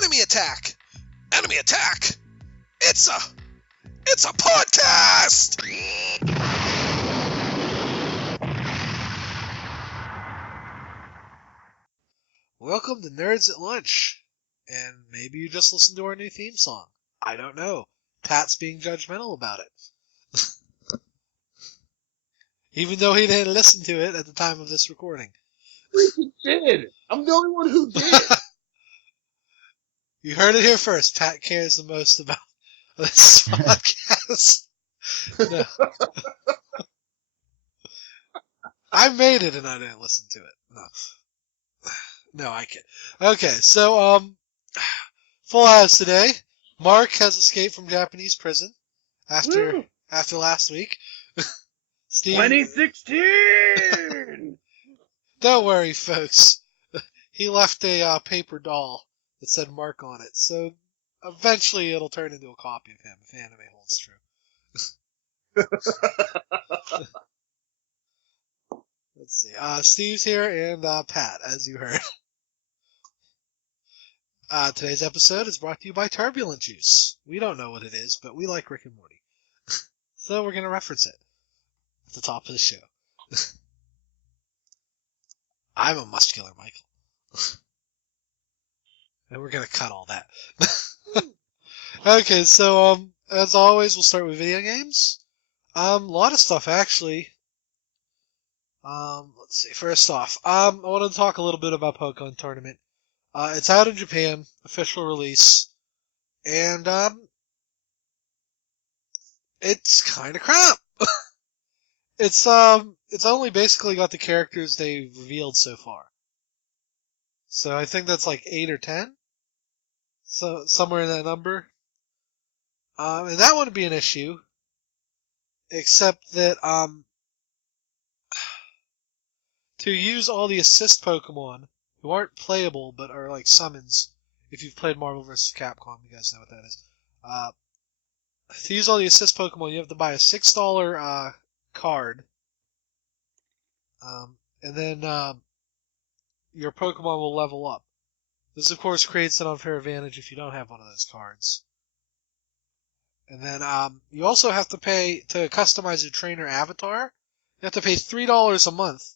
Enemy attack! Enemy attack! It's a podcast! Welcome to Nerds at Lunch. And maybe you just listened to our new theme song. I don't know. Pat's being judgmental about it. Even though he didn't listen to it at the time of this recording. Freaking did. I'm the only one who did. You heard it here first. Pat cares the most about this podcast. No. I made it and I didn't listen to it. No, I can't. Okay, so, full house today. Mark has escaped from Japanese prison after last week. Steve, 2016! Don't worry, folks. He left a paper doll that said Mark on it, so eventually it'll turn into a copy of him if anime holds true. Let's see. Steve's here and Pat, as you heard. Today's episode is brought to you by Turbulent Juice. We don't know what it is, but we like Rick and Morty. So we're going to reference it at the top of the show. I'm a muscular Michael. And we're going to cut all that. Okay, so as always, we'll start with video games. A lot of stuff, actually. Let's see. First off, I wanted to talk a little bit about Pokken Tournament. It's out in Japan, official release, and it's kind of crap. It's only basically got the characters they've revealed so far. So I think that's like 8 or 10. So somewhere in that number. And that wouldn't be an issue. Except that to use all the assist Pokemon who aren't playable but are like summons, if you've played Marvel vs. Capcom, you guys know what that is. To use all the assist Pokemon, you have to buy a $6 card. And then your Pokemon will level up. This, of course, creates an unfair advantage if you don't have one of those cards. And then you also have to pay to customize your trainer avatar. You have to pay $3 a month.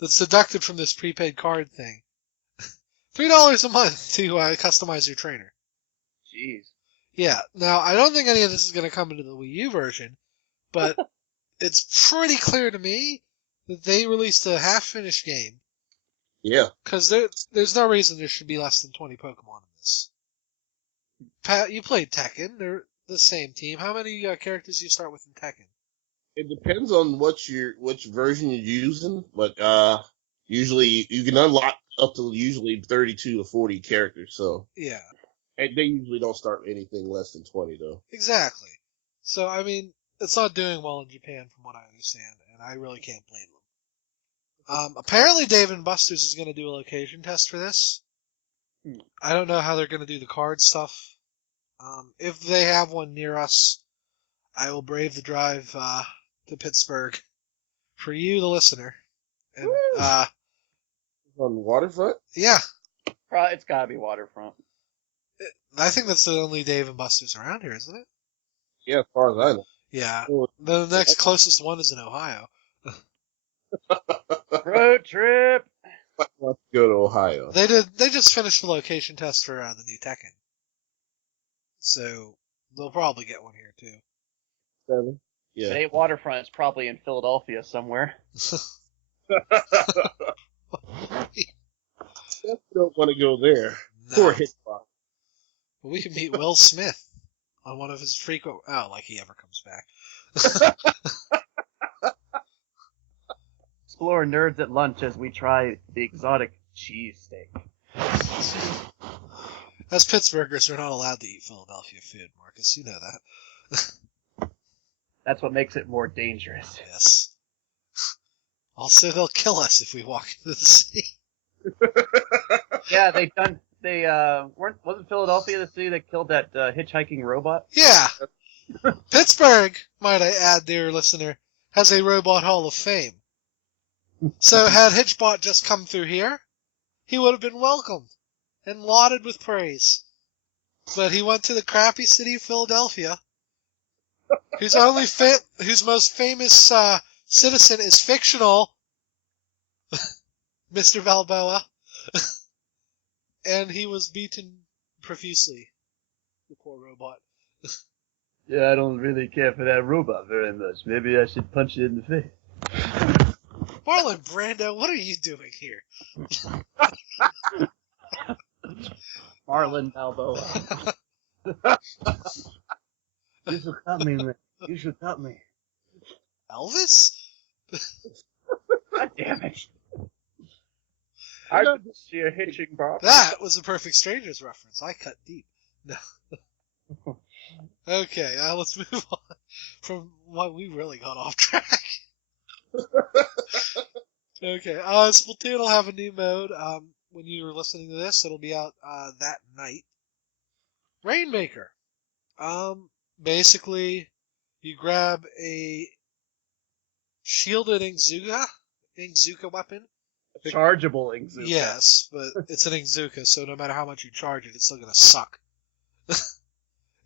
That's deducted from this prepaid card thing. $3 a month to customize your trainer. Jeez. Yeah. Now, I don't think any of this is going to come into the Wii U version, but it's pretty clear to me that they released a half-finished game. Yeah. Because there's no reason there should be less than 20 Pokemon in this. Pat, you played Tekken. They're the same team. How many characters do you start with in Tekken? It depends on which version you're using, but usually you can unlock up to usually 32 to 40 characters. So yeah, and they usually don't start anything less than 20 though. Exactly. So I mean, it's not doing well in Japan from what I understand, and I really can't blame them. Apparently, Dave & Buster's is going to do a location test for this. I don't know how they're going to do the card stuff. If they have one near us, I will brave the drive to Pittsburgh for you, the listener. And, on Waterfront? Yeah. It's gotta be Waterfront. I think that's the only Dave & Buster's around here, isn't it? Yeah, as far as I know. Yeah. The next closest one is in Ohio. Road trip! Let's go to Ohio. They just finished the location test for the new Tekken. So, they'll probably get one here, too. 7? Yeah. If it ain't Waterfront, it's probably in Philadelphia somewhere. You don't want to go there. No. Poor Hitbox. We can meet Will Smith on one of his frequent... Oh, like he ever comes back. Explore Nerds at Lunch as we try the exotic cheesesteak. As Pittsburghers, we're not allowed to eat Philadelphia food, Marcus. You know that. That's what makes it more dangerous. Yes. Also, they'll kill us if we walk into the city. Yeah, wasn't Philadelphia the city that killed that hitchhiking robot? Yeah. Pittsburgh, might I add, dear listener, has a Robot Hall of Fame. So had Hitchbot just come through here, he would have been welcomed and lauded with praise. But he went to the crappy city of Philadelphia, whose most famous citizen is fictional, Mr. Balboa, and he was beaten profusely. The poor robot. Yeah, I don't really care for that robot very much. Maybe I should punch it in the face. Marlon Brando, what are you doing here? Marlon Balboa. You should cut me, man. You should cut me. Elvis? God damn it. I just see a hitching Bob. That was a Perfect Strangers reference. I cut deep. No. Okay, let's move on from what we really got off track. Okay, Splatoon will have a new mode. When you're listening to this, it'll be out that night. Rainmaker. Basically, you grab a shielded Inkzuka weapon. Chargeable Inkzuka. Yes, but it's an Inkzuka, so no matter how much you charge it, it's still gonna suck.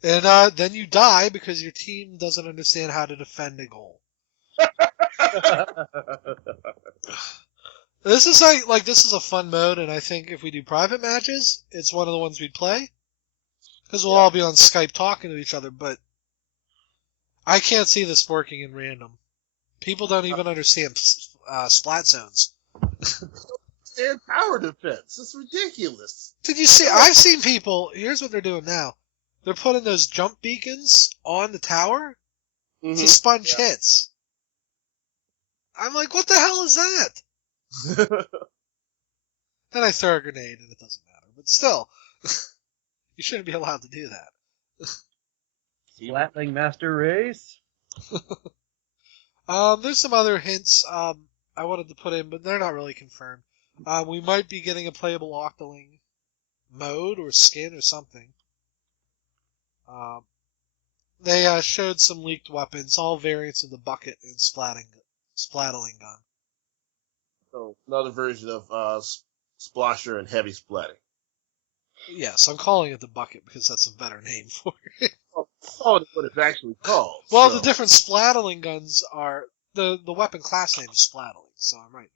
And then you die because your team doesn't understand how to defend a goal. This is this is a fun mode, and I think if we do private matches, it's one of the ones we'd play. Because we'll all be on Skype talking to each other, but I can't see this working in random. People don't even understand splat zones. Stand tower defense. It's ridiculous. Did you see? I've seen people. Here's what they're doing now. They're putting those jump beacons on the tower to sponge hits. I'm like, what the hell is that? Then I throw a grenade and it doesn't matter. But still, you shouldn't be allowed to do that. Flatling Master Race? There's some other hints I wanted to put in, but they're not really confirmed. We might be getting a playable Octoling mode or skin or something. They showed some leaked weapons, all variants of the bucket and splatling gun. So another version of Splasher and Heavy Splatting. Yes, I'm calling it the bucket because that's a better name for it. Oh, that's what it's actually called. Well, so. the different splatling guns are the weapon class name is splatling, so I'm right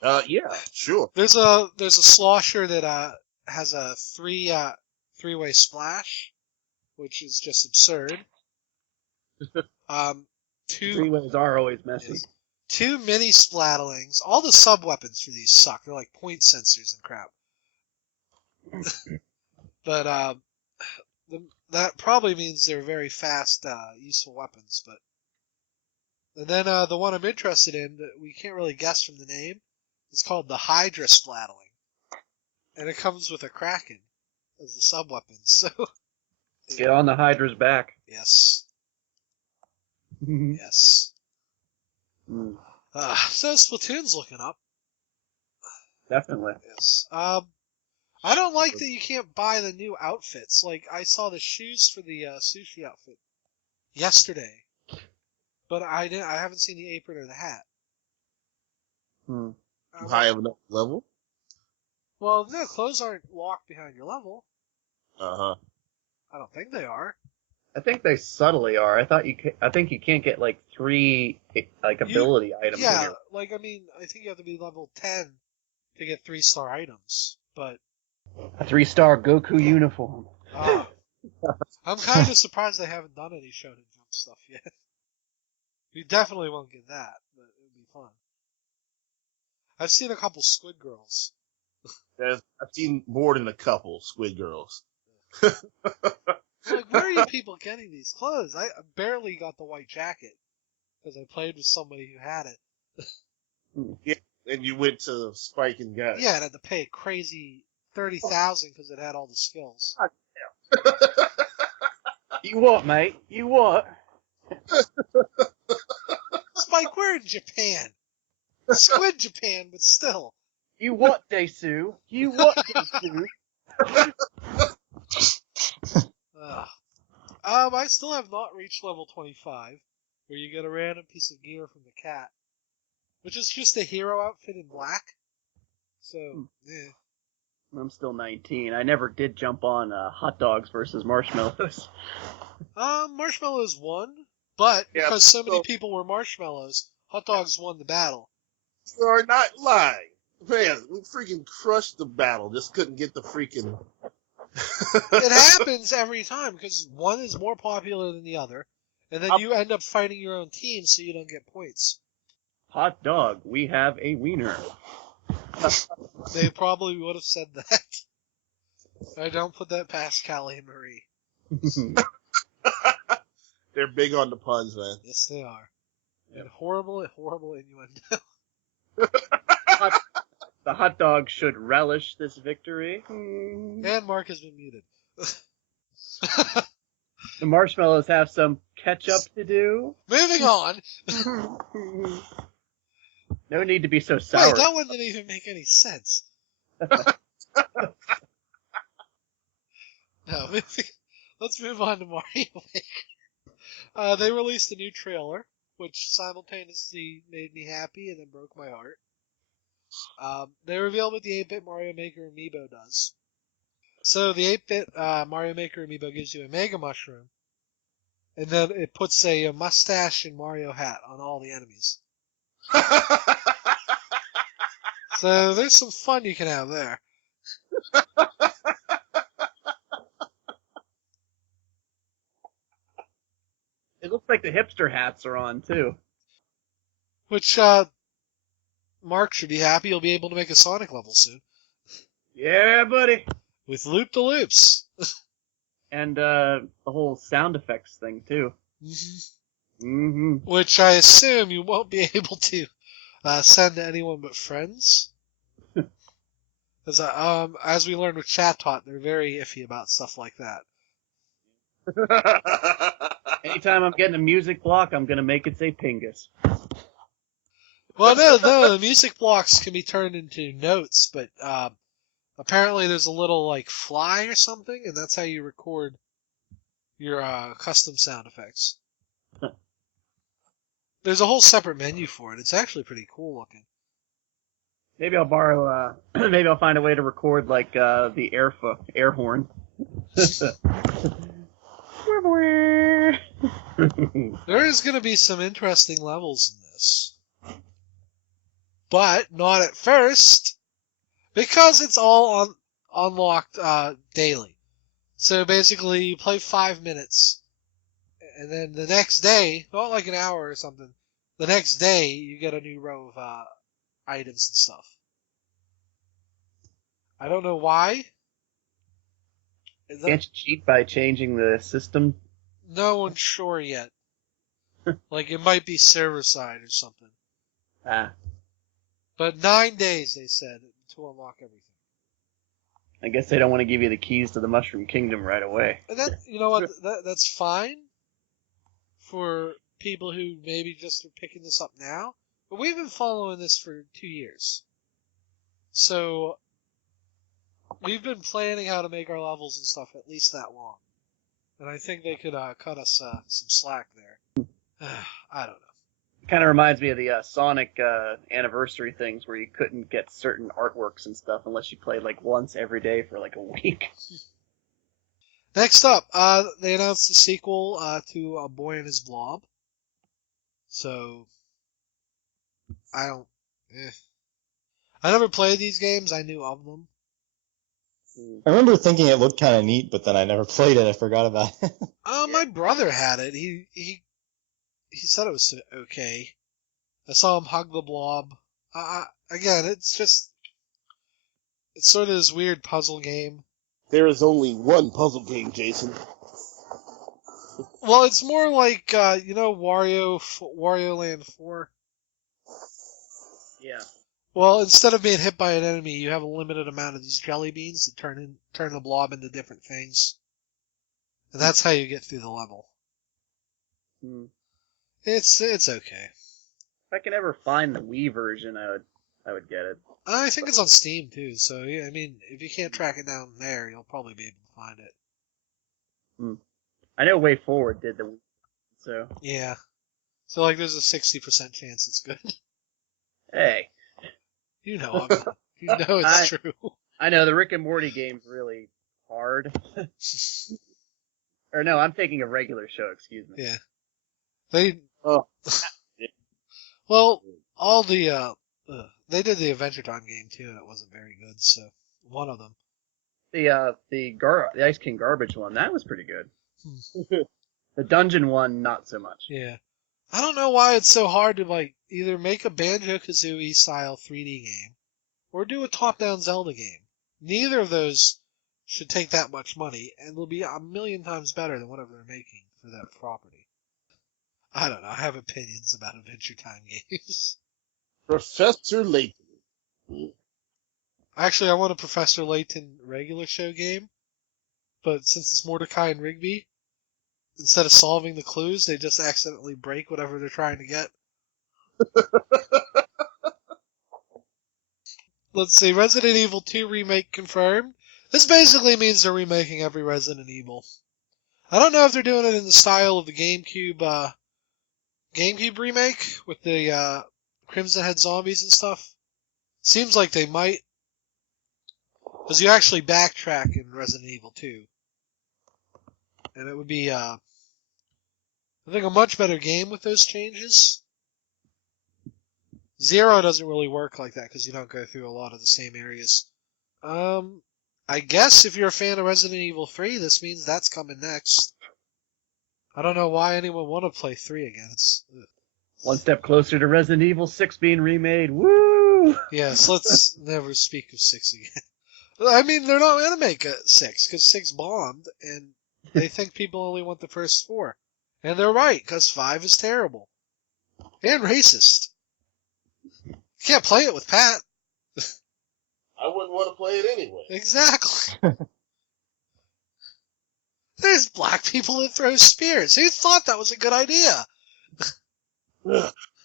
there. Yeah, sure. There's a slosher that has a three-way splash, which is just absurd. Three ways are always messy. Two mini splatlings. All the sub weapons for these suck. They're like point sensors and crap. But that probably means they're very fast, useful weapons. And then the one I'm interested in that we can't really guess from the name is called the Hydra Splatling, and it comes with a Kraken as the sub weapon. So get on the Hydra's back. Yes. Yes. So Splatoon's looking up. Definitely. Yes. I don't like that you can't buy the new outfits. Like, I saw the shoes for the sushi outfit yesterday, but I haven't seen the apron or the hat. High of enough level? Well, no, clothes aren't locked behind your level. Uh-huh. I don't think they are. I think they subtly are. I think you can't get like 3 ability items. Yeah, I think you have to be level 10 to get 3-star items, but a 3-star Goku uniform. I'm kind of surprised they haven't done any Shonen Jump stuff yet. We definitely won't get that, but it would be fun. I've seen a couple Squid Girls. I've seen more than a couple Squid Girls. Like, where are you people getting these clothes? I barely got the white jacket because I played with somebody who had it. Yeah, and you went to Spike and got it. Yeah, and I had to pay a crazy $30,000 because it had all the skills. You what, mate? You what? Spike, we're in Japan. Squid Japan, but still. You what, Desu? You what, Desu? I still have not reached level 25, where you get a random piece of gear from the cat, which is just a hero outfit in black. So, I'm still 19. I never did jump on hot dogs versus marshmallows. Marshmallows won, but Yeah, because so many so- people were marshmallows, hot dogs won the battle. You are not lying. Man, we freaking crushed the battle. Just couldn't get the freaking... It happens every time because one is more popular than the other, and then you end up fighting your own team so you don't get points. Hot dog, we have a wiener. They probably would have said that. I don't put that past Callie and Marie. They're big on the puns, man. Yes, they are. And horrible, horrible innuendo. The hot dog should relish this victory. And Mark has been muted. The marshmallows have some catch-up to do. Moving on. No need to be so sour. Wait, that one didn't even make any sense. No, let's move on to Mario Maker. They released a new trailer, which simultaneously made me happy and then broke my heart. They revealed what the 8-bit Mario Maker Amiibo does. So the 8-bit Mario Maker Amiibo gives you a Mega Mushroom, and then it puts a mustache and Mario hat on all the enemies. So there's some fun you can have there. It looks like the hipster hats are on, too. Which, Mark should be happy. He'll be able to make a Sonic level soon. Yeah, buddy. With loop-de-loops. And the whole sound effects thing, too. Which I assume you won't be able to send to anyone but friends. Because, as we learned with Chat Tot, they're very iffy about stuff like that. Anytime I'm getting a music block, I'm going to make it say Pingus. Well, no, the music blocks can be turned into notes, but apparently there's a little, like, fly or something, and that's how you record your custom sound effects. There's a whole separate menu for it. It's actually pretty cool looking. Maybe I'll borrow, maybe I'll find a way to record, like, the air horn. There is going to be some interesting levels in this. But not at first, because it's all unlocked daily. So basically, you play 5 minutes, and then the next day, not like an hour or something, the next day you get a new row of items and stuff. I don't know why. Can't you cheat by changing the system? No one's sure yet. Like, it might be server side or something. But 9 days, they said, to unlock everything. I guess they don't want to give you the keys to the Mushroom Kingdom right away. And that, you know what, that's fine for people who maybe just are picking this up now. But we've been following this for 2 years. So, we've been planning how to make our levels and stuff at least that long. And I think they could cut us some slack there. I don't know. It kind of reminds me of the Sonic anniversary things where you couldn't get certain artworks and stuff unless you played like once every day for like a week. Next up, they announced the sequel to A Boy and His Blob. So, I never played these games. I knew of them. I remember thinking it looked kind of neat, but then I never played it. I forgot about it. My brother had it. He said it was okay. I saw him hug the blob. Again, it's sort of this weird puzzle game. There is only one puzzle game, Jason. Well, it's more like, Wario Land 4. Yeah. Well, instead of being hit by an enemy, you have a limited amount of these jelly beans that turn the blob into different things. And that's how you get through the level. It's okay. If I can ever find the Wii version, I would get it. I think it's on Steam too, so yeah, I mean, if you can't track it down there, you'll probably be able to find it. I know Way Forward did the Wii, so. Yeah. So like there's a 60% chance it's good. Hey. You know it's true. I know the Rick and Morty game's really hard. Or no, I'm thinking a regular show. Excuse me. Yeah. They Oh, well, all the they did the Adventure Time game too, and it wasn't very good. So one of them. The Ice King Garbage one, that was pretty good. The dungeon one, not so much. Yeah. I don't know why it's so hard to like either make a Banjo-Kazooie style 3D game or do a top-down Zelda game. Neither of those should take that much money, and will be a million times better than whatever they're making for that property. I don't know. I have opinions about Adventure Time games. Professor Layton. Actually, I want a Professor Layton regular show game, but since it's Mordecai and Rigby, instead of solving the clues, they just accidentally break whatever they're trying to get. Let's see, Resident Evil 2 remake confirmed. This basically means they're remaking every Resident Evil. I don't know if they're doing it in the style of the GameCube remake with the Crimson Head zombies and stuff. Seems like they might, because you actually backtrack in Resident Evil 2. And it would be, I think, a much better game with those changes. Zero doesn't really work like that because you don't go through a lot of the same areas. I guess if you're a fan of Resident Evil 3, this means that's coming next. I don't know why anyone would want to play 3 again. One step closer to Resident Evil 6 being remade. Woo! Yes, let's never speak of 6 again. I mean, they're not going to make a 6 because 6 bombed, and they think people only want the first 4. And they're right, because 5 is terrible. And racist. You can't play it with Pat. I wouldn't want to play it anyway. Exactly. There's black people that throw spears. Who thought that was a good idea?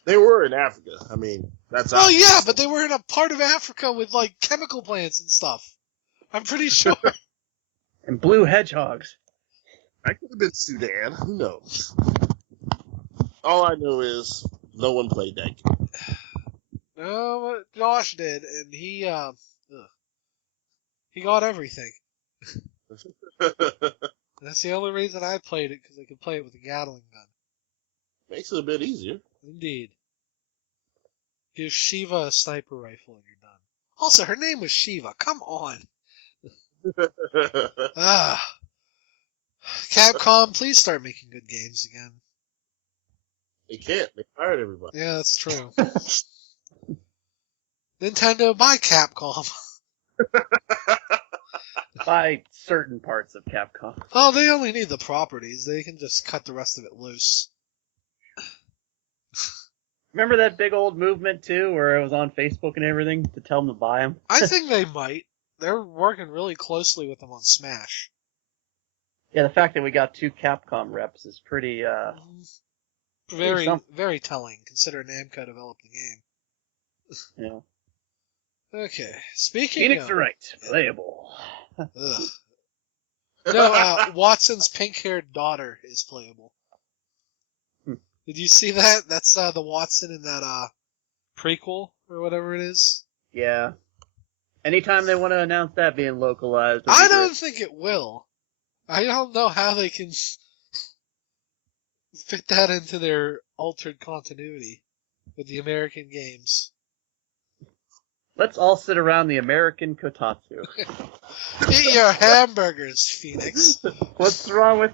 They were in Africa. I mean, that's Well, obvious. yeah, but they were in a part of Africa with, like, chemical plants and stuff. I'm pretty sure. And blue hedgehogs. I could have been Sudan. Who knows? All I know is no one played that game. No, but Josh did, and he got everything. That's the only reason I played it, because I could play it with a Gatling gun. Makes it a bit easier. Indeed. Give Shiva a sniper rifle and you're done. Also, her name was Shiva. Come on. Capcom, please start making good games again. They can't. They fired everybody. Yeah, that's true. Nintendo, buy Capcom. By certain parts of Capcom. Oh, they only need the properties. They can just cut the rest of it loose. Remember that big old movement, too, where it was on Facebook and everything to tell them to buy them? I think they might. They're working really closely with them on Smash. Yeah, the fact that we got 2 Capcom reps is pretty, Very telling, considering Namco developed the game. Yeah. Okay, speaking Phoenix of... Wright, playable. Ugh. No, Watson's pink-haired daughter is playable. Did you see that? That's the Watson in that prequel, or whatever it is. Yeah. Anytime they want to announce that being localized. I don't think it will. I don't know how they can fit that into their altered continuity with the American games. Let's all sit around the American kotatsu. Eat your hamburgers, Phoenix. What's wrong?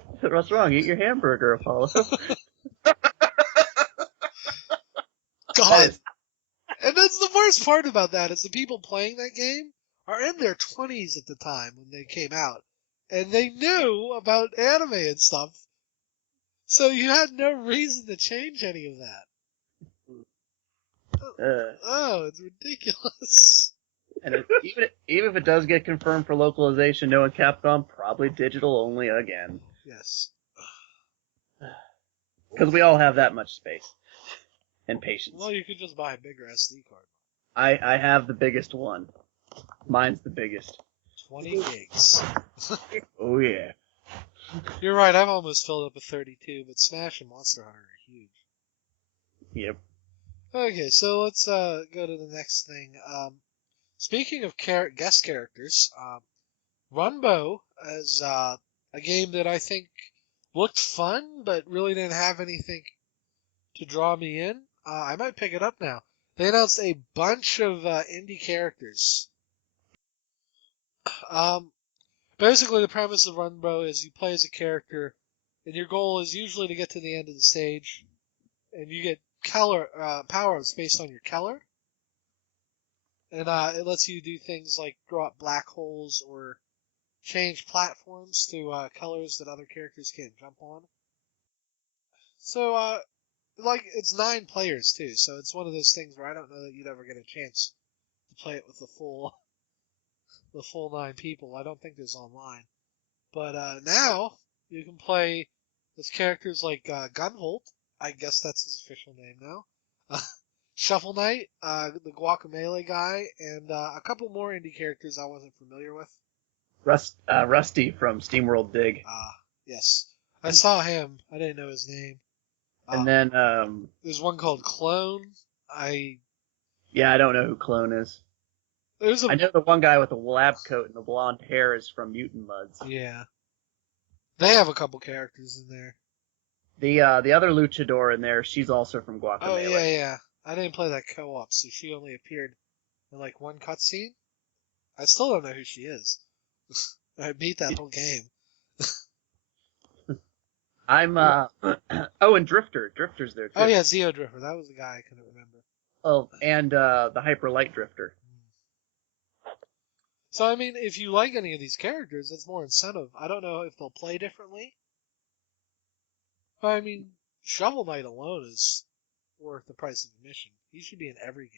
Eat your hamburger, Apollo. God. And that's the worst part about that, is the people playing that game are in their 20s at the time when they came out. And they knew about anime and stuff. So you had no reason to change any of that. Oh, it's ridiculous. And even if it does get confirmed for localization, knowing Capcom, probably digital only again. Yes. Because we all have that much space. And patience. Well, you could just buy a bigger SD card. I have the biggest one. Mine's the biggest. 20 gigs. Oh yeah. You're right, I've almost filled up a 32, but Smash and Monster Hunter are huge. Yep. Okay, so let's go to the next thing. speaking of guest characters, Runbow is a game that I think looked fun, but really didn't have anything to draw me in. I might pick it up now. They announced a bunch of indie characters. Basically, the premise of Runbow is you play as a character, and your goal is usually to get to the end of the stage, and you get color power-ups based on your color. And it lets you do things like draw up black holes or change platforms to colors that other characters can't jump on. So, it's 9 players too, so it's one of those things where I don't know that you'd ever get a chance to play it with the full 9 people. I don't think there's online. But now you can play with characters like Gunvolt. I guess that's his official name now. Shovel Knight, the Guacamelee guy, and a couple more indie characters I wasn't familiar with. Rusty from SteamWorld Dig. Yes. I saw him. I didn't know his name. And then there's one called Clone. Yeah, I don't know who Clone is. I know the one guy with the lab coat and the blonde hair is from Mutant Muds. Yeah. They have a couple characters in there. The other luchador in there, she's also from Guacamelee. Oh, yeah. I didn't play that co-op, so she only appeared in like one cutscene. I still don't know who she is. I beat that whole game. I'm and Drifter. Drifter's there too. Oh yeah, Zeo Drifter. That was the guy I couldn't remember. Oh, and the Hyper Light Drifter. So I mean, if you like any of these characters, it's more incentive. I don't know if they'll play differently. But I mean, Shovel Knight alone is worth the price of admission. He should be in every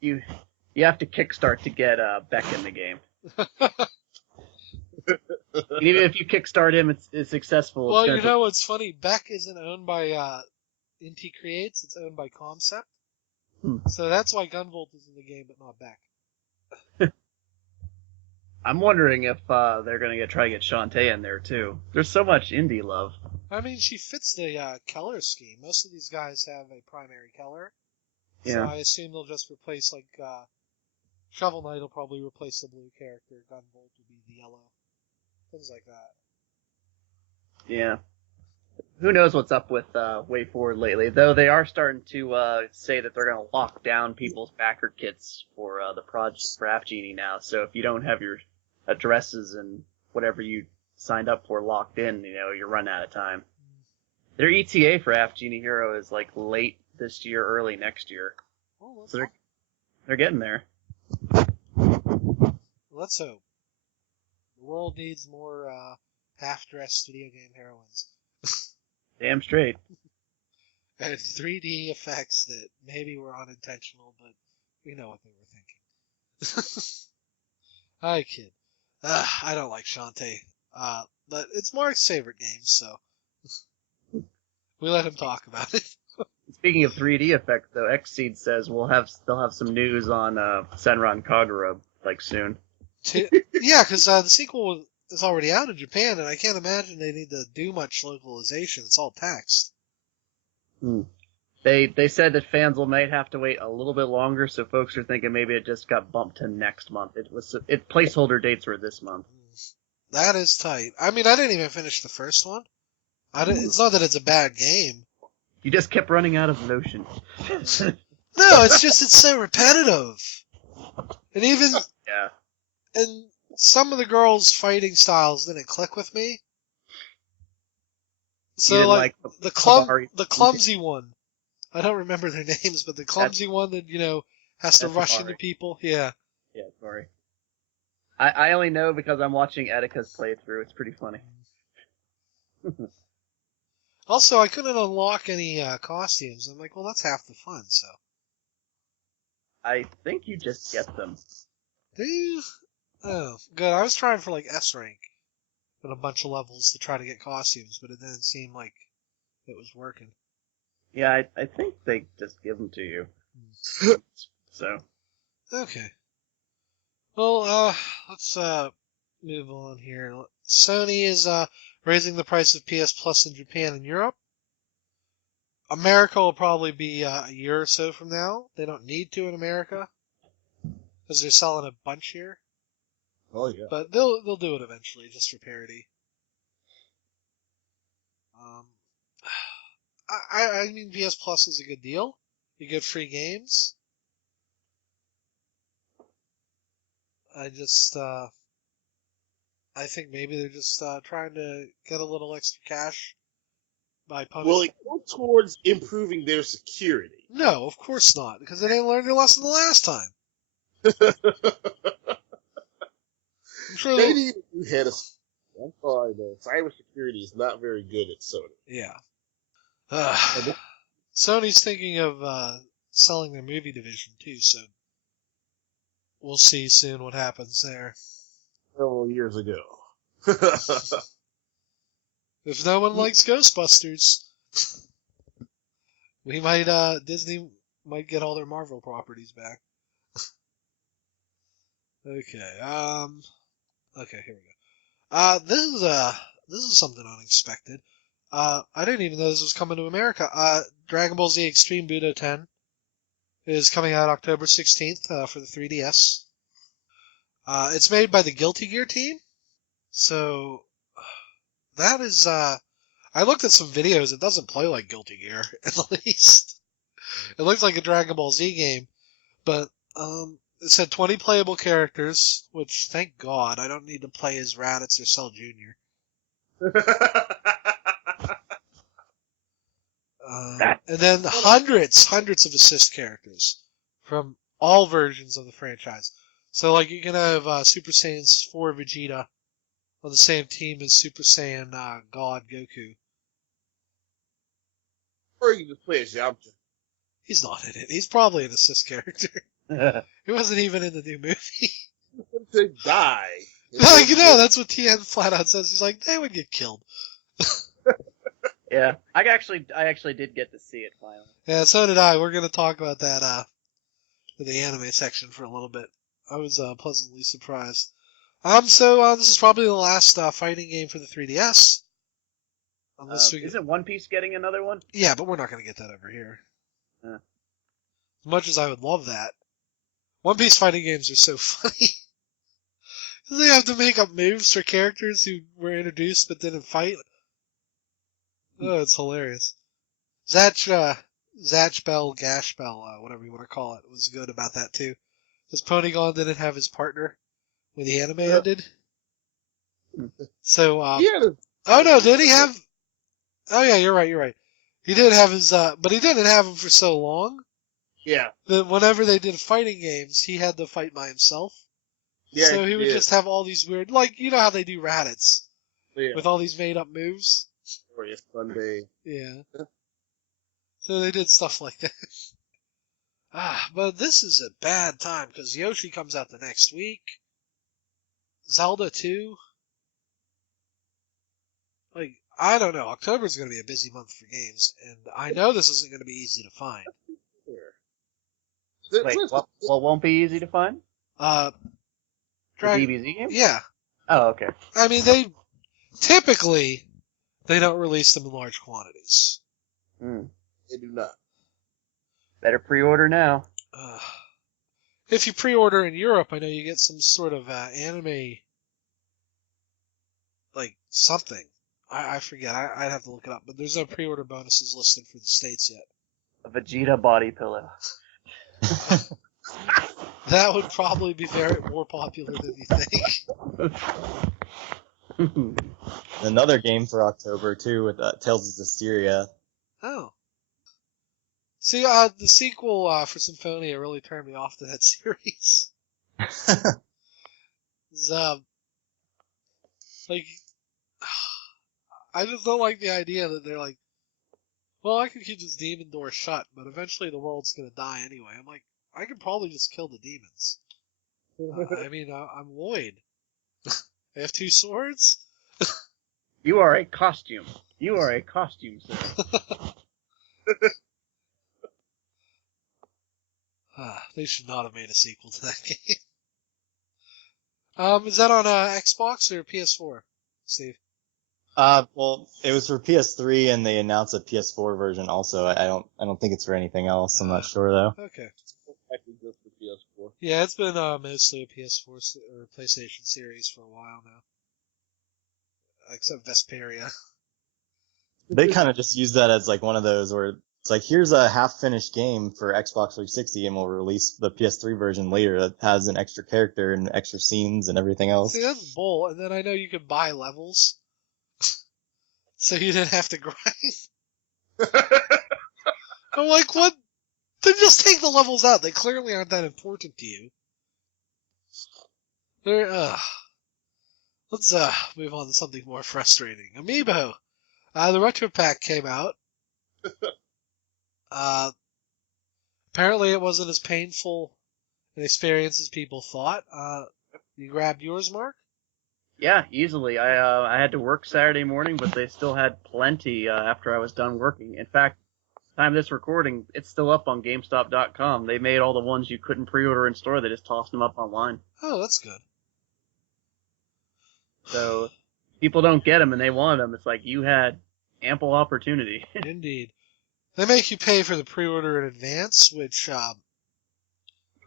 game. You have to kickstart to get Beck in the game. Even if you kickstart him, it's successful. Well, you know what's funny? Beck isn't owned by Inti Creates. It's owned by Concept. So that's why Gunvolt is in the game, but not Beck. I'm wondering if they're going to try to get Shantae in there, too. There's so much indie love. I mean, she fits the color scheme. Most of these guys have a primary color. Yeah. So I assume they'll just replace, Shovel Knight will probably replace the blue character. Gunvolt will be the yellow. Things like that. Yeah. Who knows what's up with Way Forward lately, though they are starting to say that they're going to lock down people's backer kits for the project for App Genie now. So if you don't have your addresses and whatever you signed up for locked in, you're running out of time. Their ETA for App Genie Hero is late this year, early next year. Oh, so they're getting there. Let's hope. The world needs more half-dressed video game heroines. Damn straight. And 3D effects that maybe were unintentional, but we know what they were thinking. Hi, kid. I don't like Shantae. But it's Mark's favorite game, so we let him talk about it. Speaking of 3D effects, though, Xseed says they'll have some news on Senran Kagura soon. Yeah, because the sequel is already out in Japan, and I can't imagine they need to do much localization. It's all text. They said that fans might have to wait a little bit longer, so folks are thinking maybe it just got bumped to next month. Placeholder dates were this month. That is tight. I mean, I didn't even finish the first one. It's not that it's a bad game. You just kept running out of lotion. No, it's so repetitive. And even and some of the girls' fighting styles didn't click with me. So the clumsy one, I don't remember their names, but the clumsy one that has to rush into people. Yeah. Yeah, sorry. I only know because I'm watching Etika's playthrough. It's pretty funny. Also, I couldn't unlock any costumes. I'm like, well, that's half the fun, so. I think you just get them. Do you? Oh, good. I was trying for S rank in a bunch of levels to try to get costumes, but it didn't seem like it was working. Yeah, I think they just give them to you. So. Okay. Well, let's move on here. Sony is raising the price of PS Plus in Japan and Europe. America will probably be a year or so from now. They don't need to in America. because they're selling a bunch here. Oh yeah. But they'll do it eventually, just for parody. I mean, PS Plus is a good deal. You get free games. I think maybe they're just trying to get a little extra cash by punishing. Will it go towards improving their security? No, of course not, because they didn't learn their lesson the last time. I'm sure They need a new head of. I'm sorry, though. Cybersecurity is not very good at Sony. Yeah. Sony's thinking of selling their movie division too, so we'll see soon what happens there. Several years ago. If no one likes Ghostbusters, we might Disney might get all their Marvel properties back. Okay. Okay, here we go. This is something unexpected. I didn't even know this was coming to America. Dragon Ball Z Extreme Butoden is coming out October 16th for the 3DS. It's made by the Guilty Gear team. So that is I looked at some videos. It doesn't play like Guilty Gear, at least. It looks like a Dragon Ball Z game, but it said 20 playable characters, which thank God I don't need to play as Raditz or Cell Jr. And then hundreds of assist characters from all versions of the franchise. So, like, you can have Super Saiyan 4 Vegeta on the same team as Super Saiyan God Goku. Or you can just play as Yamcha. He's not in it. He's probably an assist character. He wasn't even in the new movie. To die. Like, that's what TN flat out says. He's like, they would get killed. Yeah, I actually did get to see it finally. Yeah, so did I. We're gonna talk about that in the anime section for a little bit. I was pleasantly surprised. So this is probably the last fighting game for the 3DS. Unless we isn't One Piece getting another one? Yeah, but we're not gonna get that over here. Huh. As much as I would love that, One Piece fighting games are so funny. They have to make up moves for characters who were introduced but didn't fight. Oh, it's hilarious. Zatch Bell, Gash Bell, whatever you want to call it, was good about that too. Because Polygon didn't have his partner when the anime ended. So, oh no, did he have? Oh yeah, you're right. He did have his, but he didn't have him for so long. Yeah. That whenever they did fighting games, he had to fight by himself. Yeah. So he would just have all these weird, like, you know how they do Raditz. Yeah. With all these made up moves. Or yes, Sunday. Yeah. So they did stuff like that. But this is a bad time because Yoshi comes out the next week. Zelda 2. Like, I don't know. October's going to be a busy month for games, and I know this isn't going to be easy to find. Wait, what won't be easy to find? The DBZ game? Yeah. Oh, okay. I mean, typically, they don't release them in large quantities. They do not. Better pre-order now. If you pre-order in Europe, I know you get some sort of anime, like something. I forget. I'd have to look it up. But there's no pre-order bonuses listed for the States yet. A Vegeta body pillow. That would probably be more popular than you think. Another game for October too with Tales of Zestiria. Oh. See, the sequel for Symphonia really turned me off to that series. Like, I just don't like the idea that they're like, well, I could keep this demon door shut, but eventually the world's gonna die anyway. I'm like, I could probably just kill the demons. I mean, I'm Lloyd. I have 2 swords? You are a costume. You are a costume, sir. They should not have made a sequel to that game. Is that on Xbox or PS4, Steve? Well, it was for PS3, and they announced a PS4 version also. I don't think it's for anything else. I'm not sure though. Okay. Actually, just for PS4. Yeah, it's been mostly a PS4 or PlayStation series for a while now. Except Vesperia. They kind of just use that as like one of those where it's like, here's a half-finished game for Xbox 360, and we'll release the PS3 version later that has an extra character and extra scenes and everything else. See, that's bull. And then I know you could buy levels, so you didn't have to grind. I'm like, what? Then just take the levels out. They clearly aren't that important to you. Let's move on to something more frustrating. Amiibo. The Retro Pack came out. Apparently it wasn't as painful an experience as people thought. You grabbed yours, Mark? Yeah, easily. I had to work Saturday morning, but they still had plenty after I was done working. In fact, time of this recording, it's still up on GameStop.com. They made all the ones you couldn't pre-order in store. They just tossed them up online. Oh, that's good. So people don't get them and they want them. It's like you had ample opportunity. Indeed. They make you pay for the pre-order in advance, which,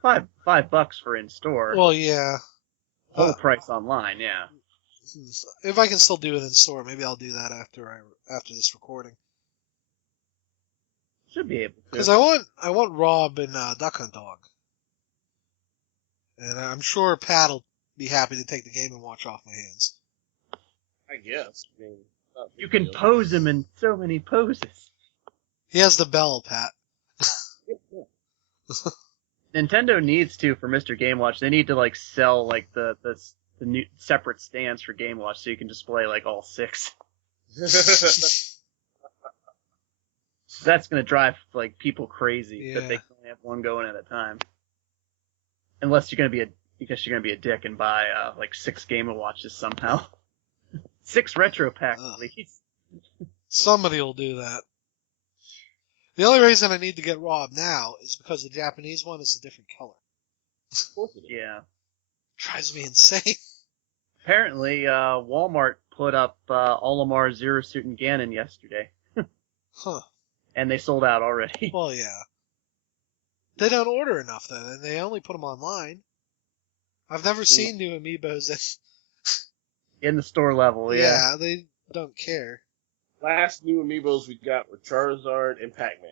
$5 for in store. well, yeah. Whole price online, yeah. If I can still do it in store, maybe I'll do that after this recording. Should be able to. Because I want Rob and Duck Hunt Dog, and I'm sure Pat'll be happy to take the Game and Watch off my hands. I guess. I mean, not a big You can deal. pose him in so many poses. He has the bell, Pat. Nintendo needs to for Mr. Game Watch. They need to like sell like the new separate stands for Game Watch so you can display like all 6. That's gonna drive like people crazy that they can only have one going at a time. Unless you're gonna be a dick and buy like 6 Game Watches somehow. 6 retro packs at least. Somebody will do that. The only reason I need to get Rob now is because the Japanese one is a different color. Of course it is. Yeah. Drives me insane. Apparently, Walmart put up Olimar Zero Suit and Ganon yesterday. Huh. And they sold out already. Well, yeah. They don't order enough, though, and they only put them online. I've never seen new Amiibos that... In the store level, yeah. Yeah, they don't care. Last new Amiibos we got were Charizard and Pac-Man.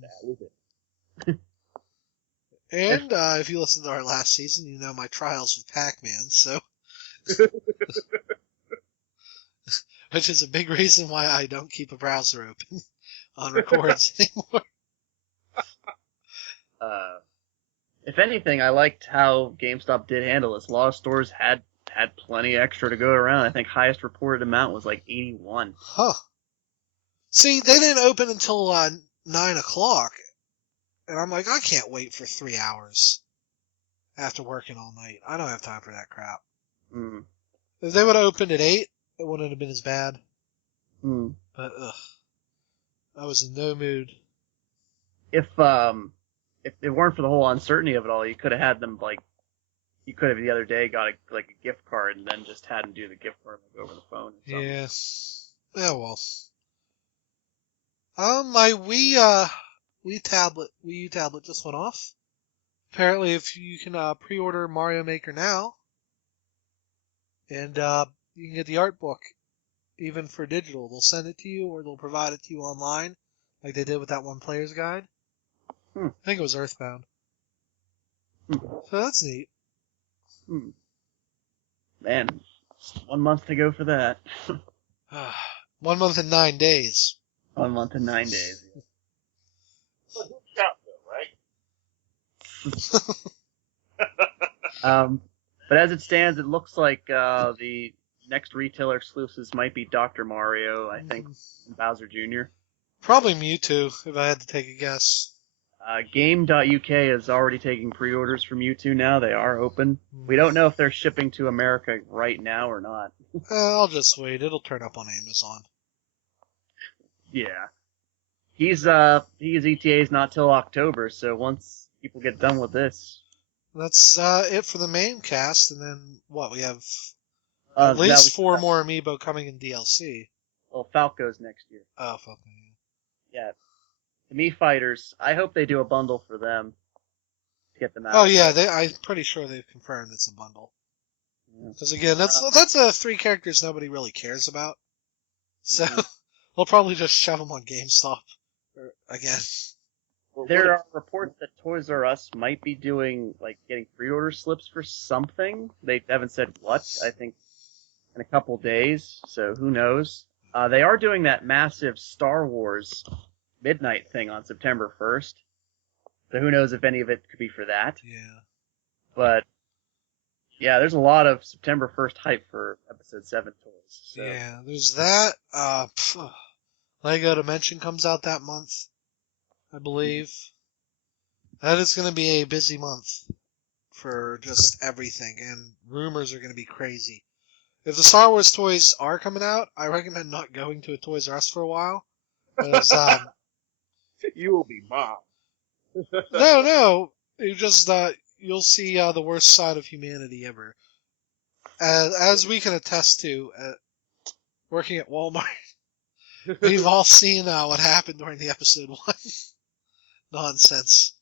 That was it. And if you listen to our last season, you know my trials with Pac-Man, so... Which is a big reason why I don't keep a browser open on records anymore. If anything, I liked how GameStop did handle this. A lot of stores had plenty extra to go around. I think highest reported amount was like 81. Huh. See, they didn't open until 9 o'clock, and I'm like, I can't wait for 3 hours after working all night. I don't have time for that crap. Mm. If they would have opened at 8, it wouldn't have been as bad. Mm. But, I was in no mood. If it weren't for the whole uncertainty of it all, you could have had them like, you could have the other day got a gift card and then just had them do the gift card like, over the phone. Or something. Yeah. Oh well. My Wii U tablet just went off. Apparently, if you can pre-order Mario Maker now, and you can get the art book, even for digital. They'll send it to you, or they'll provide it to you online, like they did with that one player's guide. I think it was Earthbound. So that's neat. Man, 1 month to go for that. 1 month and 9 days. 1 month and 9 days. But who shot though, right? But as it stands, it looks like the next retailer exclusives might be Dr. Mario, I think, and Bowser Jr. Probably Mewtwo, if I had to take a guess. Game.uk is already taking pre-orders for Mewtwo now. They are open. We don't know if they're shipping to America right now or not. I'll just wait. It'll turn up on Amazon. Yeah. His ETA is not till October, so once people get done with this... That's it for the main cast, and then, what, we have at least 4 more Amiibo coming in DLC. Well, Falco's next year. Oh, fuck. Yeah. The Mii Fighters, I hope they do a bundle for them. get them out. Oh yeah, I'm pretty sure they've confirmed it's a bundle. Because again, that's 3 characters nobody really cares about. So they'll probably just shove them on GameStop again. There are reports that Toys R Us might be doing, like, getting pre-order slips for something. They haven't said what, I think, in a couple days, so who knows. They are doing that massive Star Wars midnight thing on September 1st. So who knows if any of it could be for that. Yeah. But, yeah, there's a lot of September 1st hype for Episode 7 toys. So. Yeah, there's that. Lego Dimension comes out that month, I believe. That is going to be a busy month for just everything, and rumors are going to be crazy. If the Star Wars toys are coming out, I recommend not going to a Toys R Us for a while. Because, You will be mobbed. no, you just you'll see the worst side of humanity ever. As we can attest to, working at Walmart, we've all seen what happened during the episode 1 nonsense.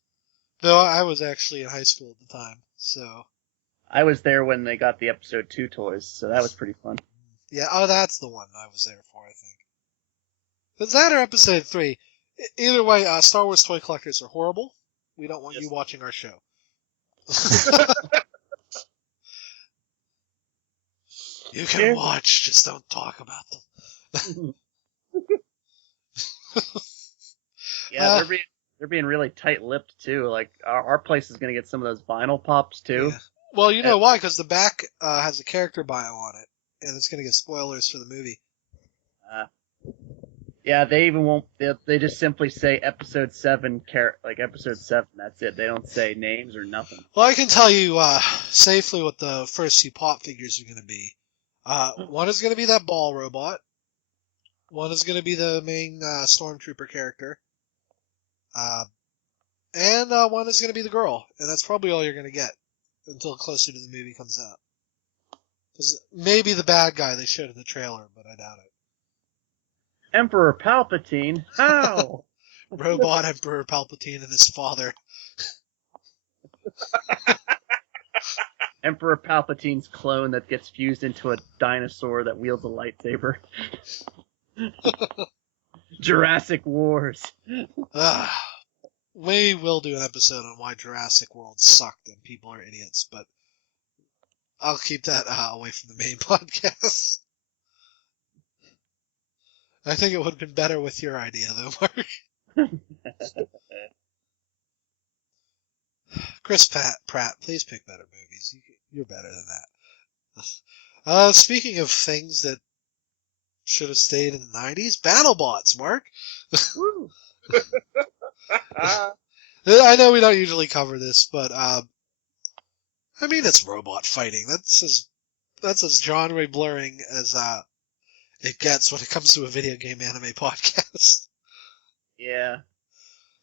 Though I was actually in high school at the time, so. I was there when they got the Episode 2 toys, so that was pretty fun. Yeah, that's the one I was there for, I think. Was that or Episode 3? Either way, Star Wars toy collectors are horrible. We don't want you watching our show. You can watch, just don't talk about them. Yeah, they're being really tight-lipped too. Like our place is gonna get some of those vinyl pops too. Yeah. Well, you know why? Because the back has a character bio on it, and it's gonna get spoilers for the movie. Yeah, they even won't. They just simply say Episode 7, like Episode 7. That's it. They don't say names or nothing. Well, I can tell you safely what the first 2 pop figures are going to be. One is going to be that ball robot. One is going to be the main stormtrooper character. And one is going to be the girl. And that's probably all you're going to get until closer to the movie comes out. Because maybe the bad guy they showed in the trailer, but I doubt it. Emperor Palpatine? How? Robot Emperor Palpatine and his father. Emperor Palpatine's clone that gets fused into a dinosaur that wields a lightsaber. Jurassic Wars. We will do an episode on why Jurassic World sucked and people are idiots, but I'll keep that away from the main podcast. I think it would have been better with your idea, though, Mark. Chris Pratt, please pick better movies. You're better than that. Speaking of things that should have stayed in the 90s, Battlebots, Mark. I know we don't usually cover this, but I mean, it's robot fighting. That's as genre blurring as it gets when it comes to a video game anime podcast. Yeah.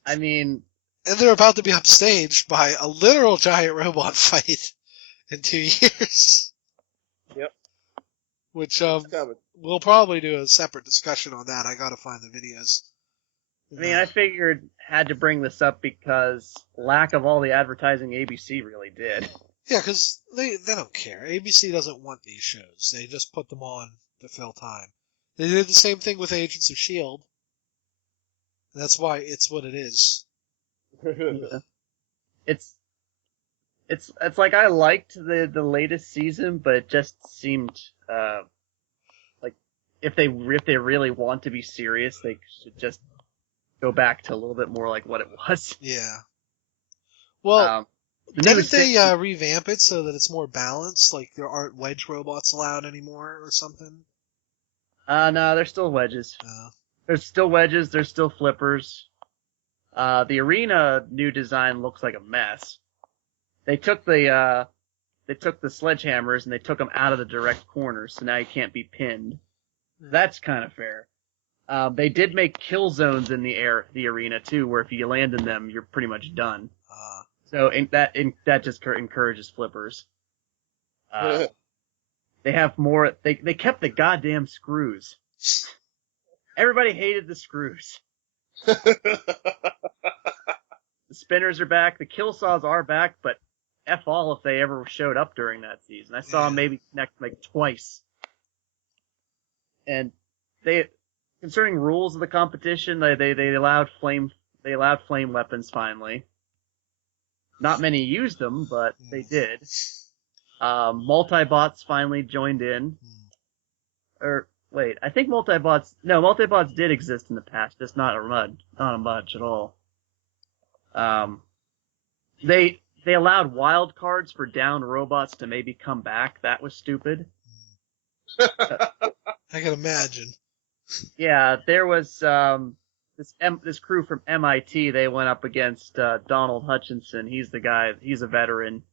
I mean... And they're about to be upstaged by a literal giant robot fight in 2 years. Yep. Which, we'll probably do a separate discussion on that. I gotta find the videos. I mean, I figured had to bring this up because lack of all the advertising ABC really did. Yeah, because they don't care. ABC doesn't want these shows. They just put them on to fill time. They did the same thing with Agents of S.H.I.E.L.D. That's why it's what it is. It's like I liked the latest season, but it just seemed like if they really want to be serious, they should just go back to a little bit more like what it was. Yeah. Well, didn't they revamp it so that it's more balanced? Like there aren't wedge robots allowed anymore or something? No, they're still wedges. There's still wedges. There's still flippers. The arena new design looks like a mess. They took the sledgehammers and they took them out of the direct corners, so now you can't be pinned. That's kind of fair. They did make kill zones in the arena too, where if you land in them, you're pretty much done. So that just encourages flippers. They have more. They kept the goddamn screws. Everybody hated the screws. The The spinners are back. The kill saws are back, but F all if they ever showed up during that season. I saw them maybe connect like twice. And concerning rules of the competition, they allowed flame weapons finally. Not many used them, but they did. Multi-bots finally joined in. Or wait, I think multi-bots did exist in the past, just not a much at all. They allowed wild cards for down robots to maybe come back. That was stupid. I can imagine. Yeah, there was this crew from MIT. They went up against Donald Hutchinson. He's a veteran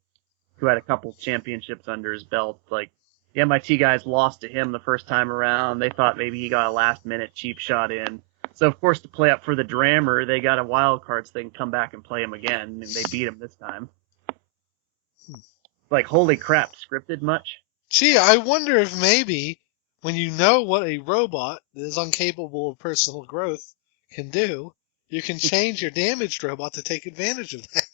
who had a couple championships under his belt. Like, the MIT guys lost to him the first time around. They thought maybe he got a last-minute cheap shot in. So, of course, to play up for the Drammer, they got a wild card so they can come back and play him again, and they beat him this time. Like, holy crap, scripted much? Gee, I wonder if maybe, when you know what a robot that is incapable of personal growth can do, you can change your damaged robot to take advantage of that.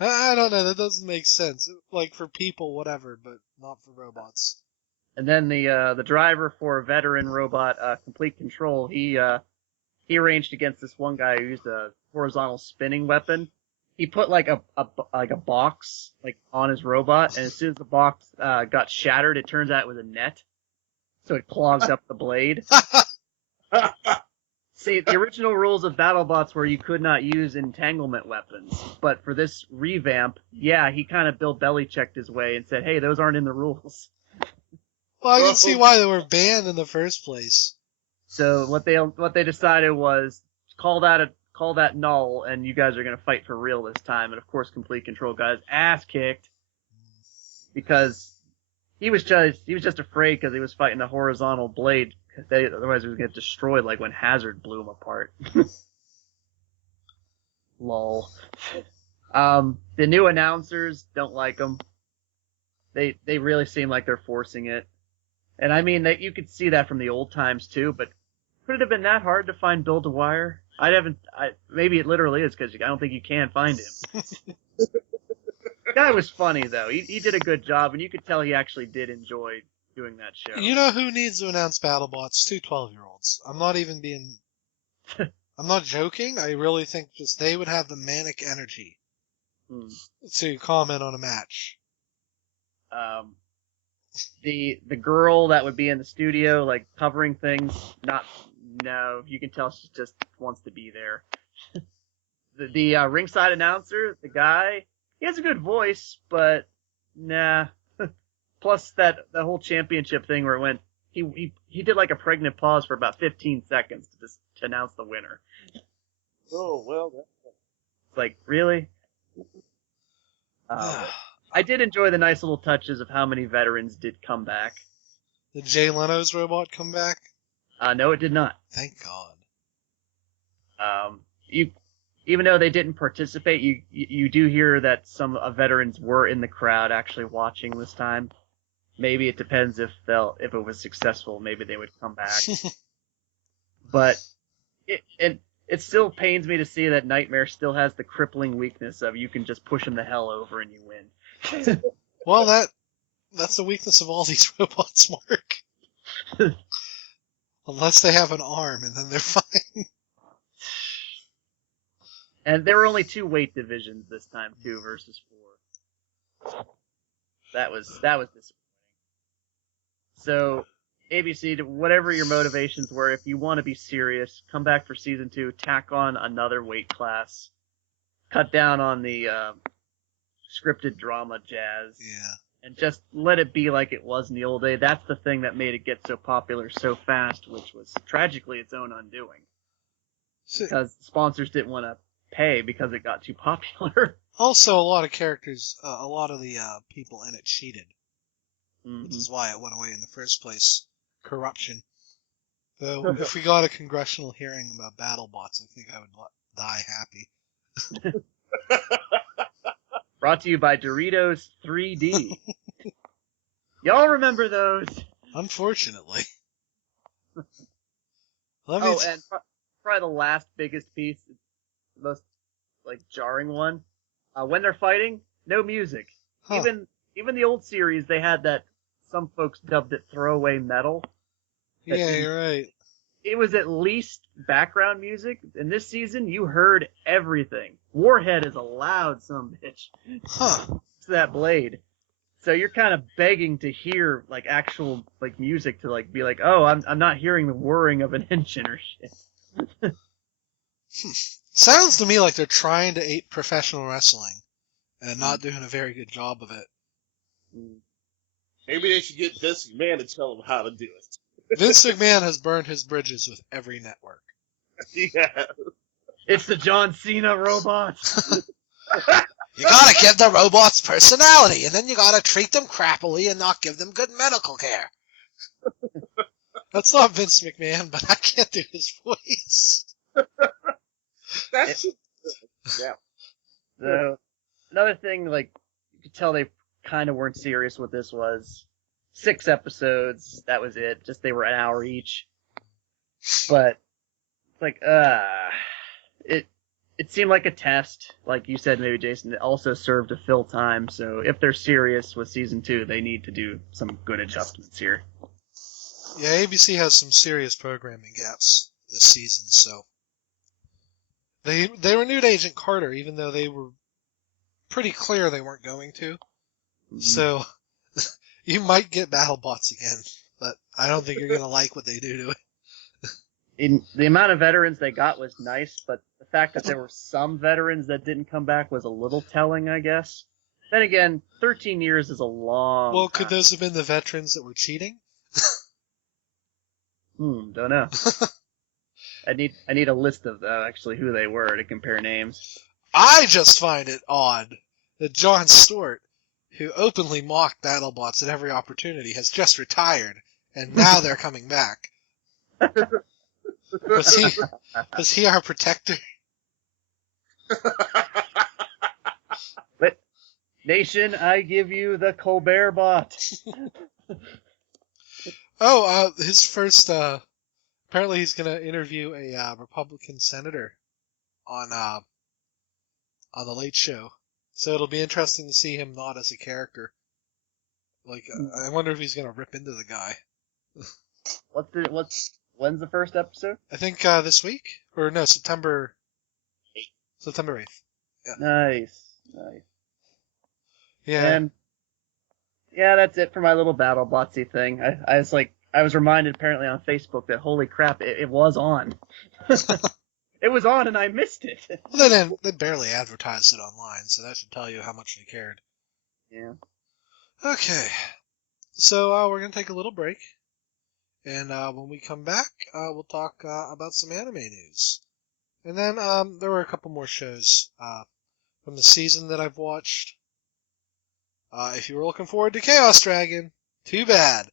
I don't know, that doesn't make sense. Like, for people, whatever, but not for robots. And then the driver for a veteran robot, Complete Control, he arranged against this one guy who used a horizontal spinning weapon. He put like a box like on his robot, and as soon as the box got shattered, it turns out it was a net, so it clogged up the blade. See, the original rules of Battlebots were you could not use entanglement weapons, but for this revamp, yeah, he kind of Bill Belichicked his way and said, "Hey, those aren't in the rules." Well, I can see why they were banned in the first place. So what they decided was call that null, and you guys are gonna fight for real this time. And of course, Complete Control got his ass kicked because he was just afraid because he was fighting a horizontal blade. Otherwise, he was gonna get destroyed like when Hazard blew him apart. Lol. The new announcers don't like them. They really seem like they're forcing it. And I mean that you could see that from the old times too, but could it have been that hard to find Bill Dwyer? Maybe it literally is because I don't think you can find him. The guy was funny though. He did a good job, and you could tell he actually did enjoy doing that show. You know who needs to announce BattleBots? 2 12-year-olds. I'm not even being... I'm not joking. I really think just they would have the manic energy to comment on a match. The girl that would be in the studio, like, covering things, you can tell she just wants to be there. the ringside announcer, the guy, he has a good voice, but nah. Plus the whole championship thing where it went, he did like a pregnant pause for about 15 seconds to announce the winner. Oh, well. It's like, really? I did enjoy the nice little touches of how many veterans did come back. Did Jay Leno's robot come back? No, it did not. Thank God. Even though they didn't participate, you do hear that some veterans were in the crowd actually watching this time. Maybe it depends if it was successful, maybe they would come back. But it still pains me to see that Nightmare still has the crippling weakness of you can just push him the hell over and you win. Well, that's the weakness of all these robots, Mark. Unless they have an arm, and then they're fine. And there were only 2 weight divisions this time, too, versus 4. That was disappointing. So, ABC, whatever your motivations were, if you want to be serious, come back for season 2, tack on another weight class, cut down on the scripted drama jazz, and just let it be like it was in the old day. That's the thing that made it get so popular so fast, which was tragically its own undoing. Because sponsors didn't want to pay because it got too popular. Also, a lot of characters, a lot of the people in it cheated. Which is why it went away in the first place. Corruption. Though, if we got a congressional hearing about BattleBots, I think I would die happy. Brought to you by Doritos 3D. Y'all remember those? Unfortunately. And probably the last biggest piece, most like jarring one. When they're fighting, no music. Huh. Even the old series, they had that. Some folks dubbed it throwaway metal. Yeah, you're right. It was at least background music. In this season, you heard everything. Warhead is a loud sumbitch. Huh. It's that blade. So you're kind of begging to hear like actual like music to like be like, oh, I'm not hearing the whirring of an engine or shit. Sounds to me like they're trying to ape professional wrestling and not doing a very good job of it. Maybe they should get Vince McMahon to tell them how to do it. Vince McMahon has burned his bridges with every network. Yeah. It's the John Cena robots. You gotta give the robots personality, and then you gotta treat them crappily and not give them good medical care. That's not Vince McMahon, but I can't do his voice. That's yeah. So another thing, like you could tell they kind of weren't serious with this was 6 episodes. That was it. Just they were an hour each. But it's like, it seemed like a test, like you said, maybe Jason. It also served to fill time. So if they're serious with season 2, they need to do some good adjustments here. Yeah, ABC has some serious programming gaps this season, so they renewed Agent Carter, even though they were pretty clear they weren't going to. Mm-hmm. So you might get BattleBots again, but I don't think you're gonna like what they do to it. The amount of veterans they got was nice, but the fact that there were some veterans that didn't come back was a little telling, I guess. Then again, 13 years is a long Well, time. could those have been the veterans that were cheating? Don't know. I need a list of actually who they were to compare names. I just find it odd that Jon Stewart, who openly mocked BattleBots at every opportunity, has just retired, and now they're coming back. Was he our protector? But Nation, I give you the Colbert bot. Oh, his first, apparently he's gonna interview a Republican senator on the Late Show. So it'll be interesting to see him not as a character. Like, I wonder if he's gonna rip into the guy. When's the first episode? I think, this week? Or no, September 8th. Yeah. Nice. Yeah. And yeah, that's it for my little BattleBotsy thing. I was reminded apparently on Facebook that holy crap, it was on. It was on and I missed it. Well, they barely advertised it online, so that should tell you how much they cared. Yeah. Okay. So, we're gonna take a little break. And, when we come back, we'll talk, about some anime news. And then, there were a couple more shows, from the season that I've watched. If you were looking forward to Chaos Dragon, too bad.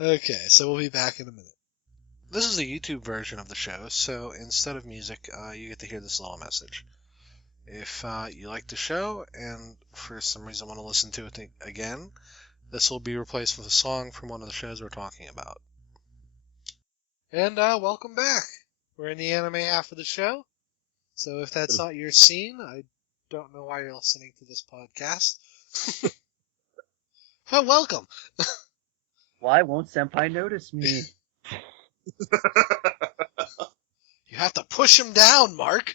Okay, so we'll be back in a minute. This is the YouTube version of the show, so instead of music, you get to hear this little message. If you like the show, and for some reason want to listen to it again, this will be replaced with a song from one of the shows we're talking about. And welcome back. We're in the anime half of the show, so if that's not your scene, I don't know why you're listening to this podcast. But welcome. Why won't Senpai notice me? You have to push him down, Mark.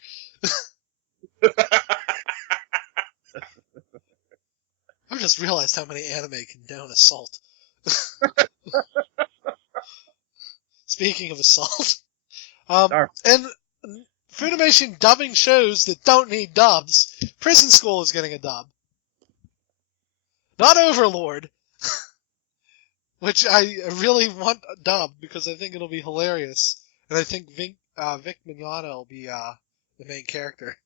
I've just realized how many anime condone assault. Speaking of assault, and Funimation dubbing shows that don't need dubs. Prison School is getting a dub. Not Overlord, which I really want a dub because I think it'll be hilarious, and I think Vic Mignogna will be the main character.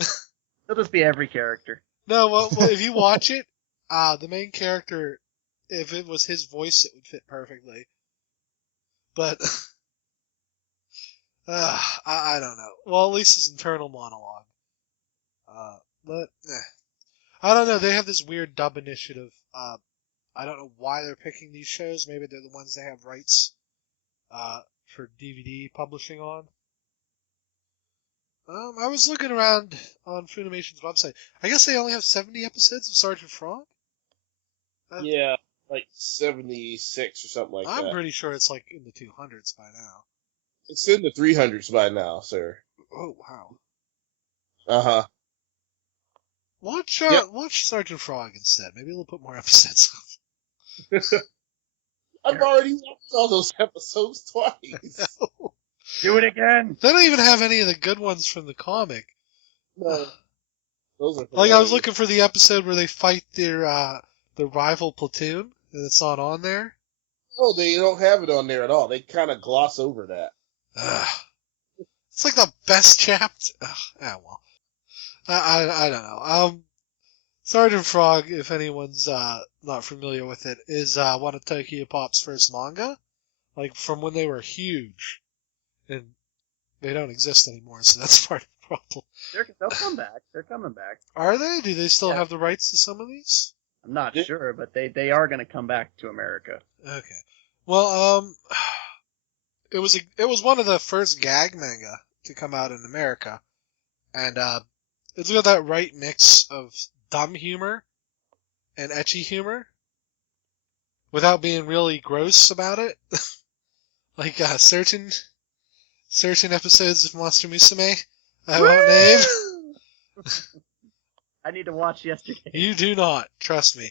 It'll just be every character. No, well, if you watch it, the main character, if it was his voice, it would fit perfectly. But I don't know. Well, at least his internal monologue. But I don't know. They have this weird dub initiative. I don't know why they're picking these shows. Maybe they're the ones they have rights for DVD publishing on. I was looking around on Funimation's website. I guess they only have 70 episodes of Sergeant Frog? Yeah, like 76 or something like I'm that. pretty sure it's like in the 200s by now. It's in the 300s by now, sir. Oh, wow. Uh-huh. Watch Sergeant Frog instead. Maybe they'll put more episodes up. I've already watched all those episodes twice. Do it again. They don't even have any of the good ones from the comic. No. Those are Like, I was looking for the episode where they fight their rival platoon, and it's not on there. Oh, they don't have it on there at all. They kind of gloss over that. It's like the best chapter. Well. I don't know. Sergeant Frog, if anyone's not familiar with it, is one of Tokyo Pop's first manga. Like, from when they were huge. And they don't exist anymore, so that's part of the problem. They'll come back. They're coming back. Are they? Do they still Yeah. have the rights to some of these? I'm not Yeah. sure, but they are going to come back to America. Okay. Well, it was one of the first gag manga to come out in America, and it's got that right mix of dumb humor and ecchi humor, without being really gross about it. Like certain episodes of Monster Musume I won't name. I need to watch yesterday. You do not, trust me.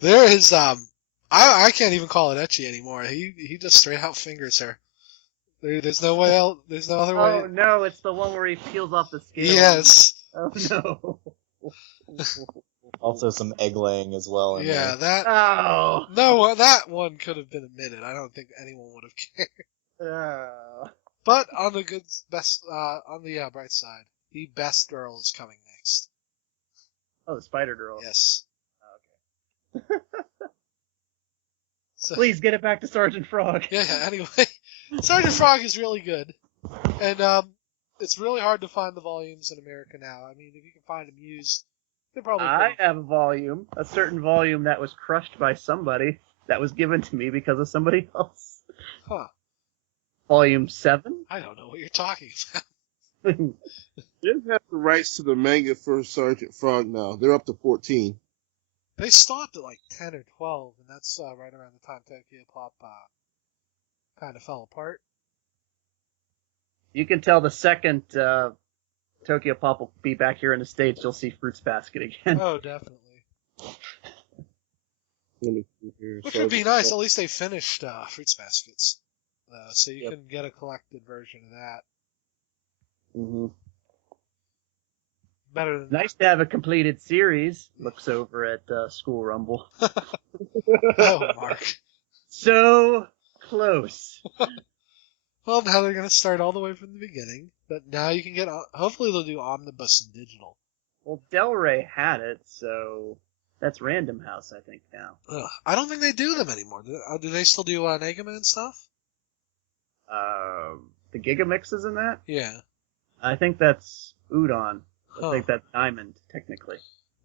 There is I can't even call it ecchi anymore. He just straight out fingers her. There's no way else. There's no other way. Oh no, it's the one where he peels off the skin. Yes. Oh no. Also some egg laying as well. In Yeah, there. that. Oh. No, that one could have been omitted. I don't think anyone would have cared. Oh. But on the on the bright side, the best girl is coming next. Oh, the Spider Girl. Yes. Okay. So, Please get it back to Sergeant Frog. yeah. Anyway, Sergeant Frog is really good, and it's really hard to find the volumes in America now. I mean, if you can find them used, they're probably. I have a certain volume that was crushed by somebody that was given to me because of somebody else. Huh. Volume 7? I don't know what you're talking about. They have the rights to the manga for Sergeant Frog now. They're up to 14. They stopped at like 10 or 12, and that's right around the time Tokyo Pop kind of fell apart. You can tell the second Tokyo Pop will be back here in the States, you'll see Fruits Basket again. Oh, definitely. Let me see here. Which would be nice. At least they finished Fruits Baskets. So you Yep. can get a collected version of that. Mm-hmm. Better than Nice to have a completed series. Looks over at School Rumble. Oh, Mark. So close. Well, now they're going to start all the way from the beginning. But now you can get... Hopefully they'll do Omnibus and Digital. Well, Del Rey had it, so that's Random House, I think, now. Ugh, I don't think they do them anymore. Do they still do Negama and stuff? The Gigamix in that? Yeah. I think that's Udon. Huh. I think that's Diamond, technically.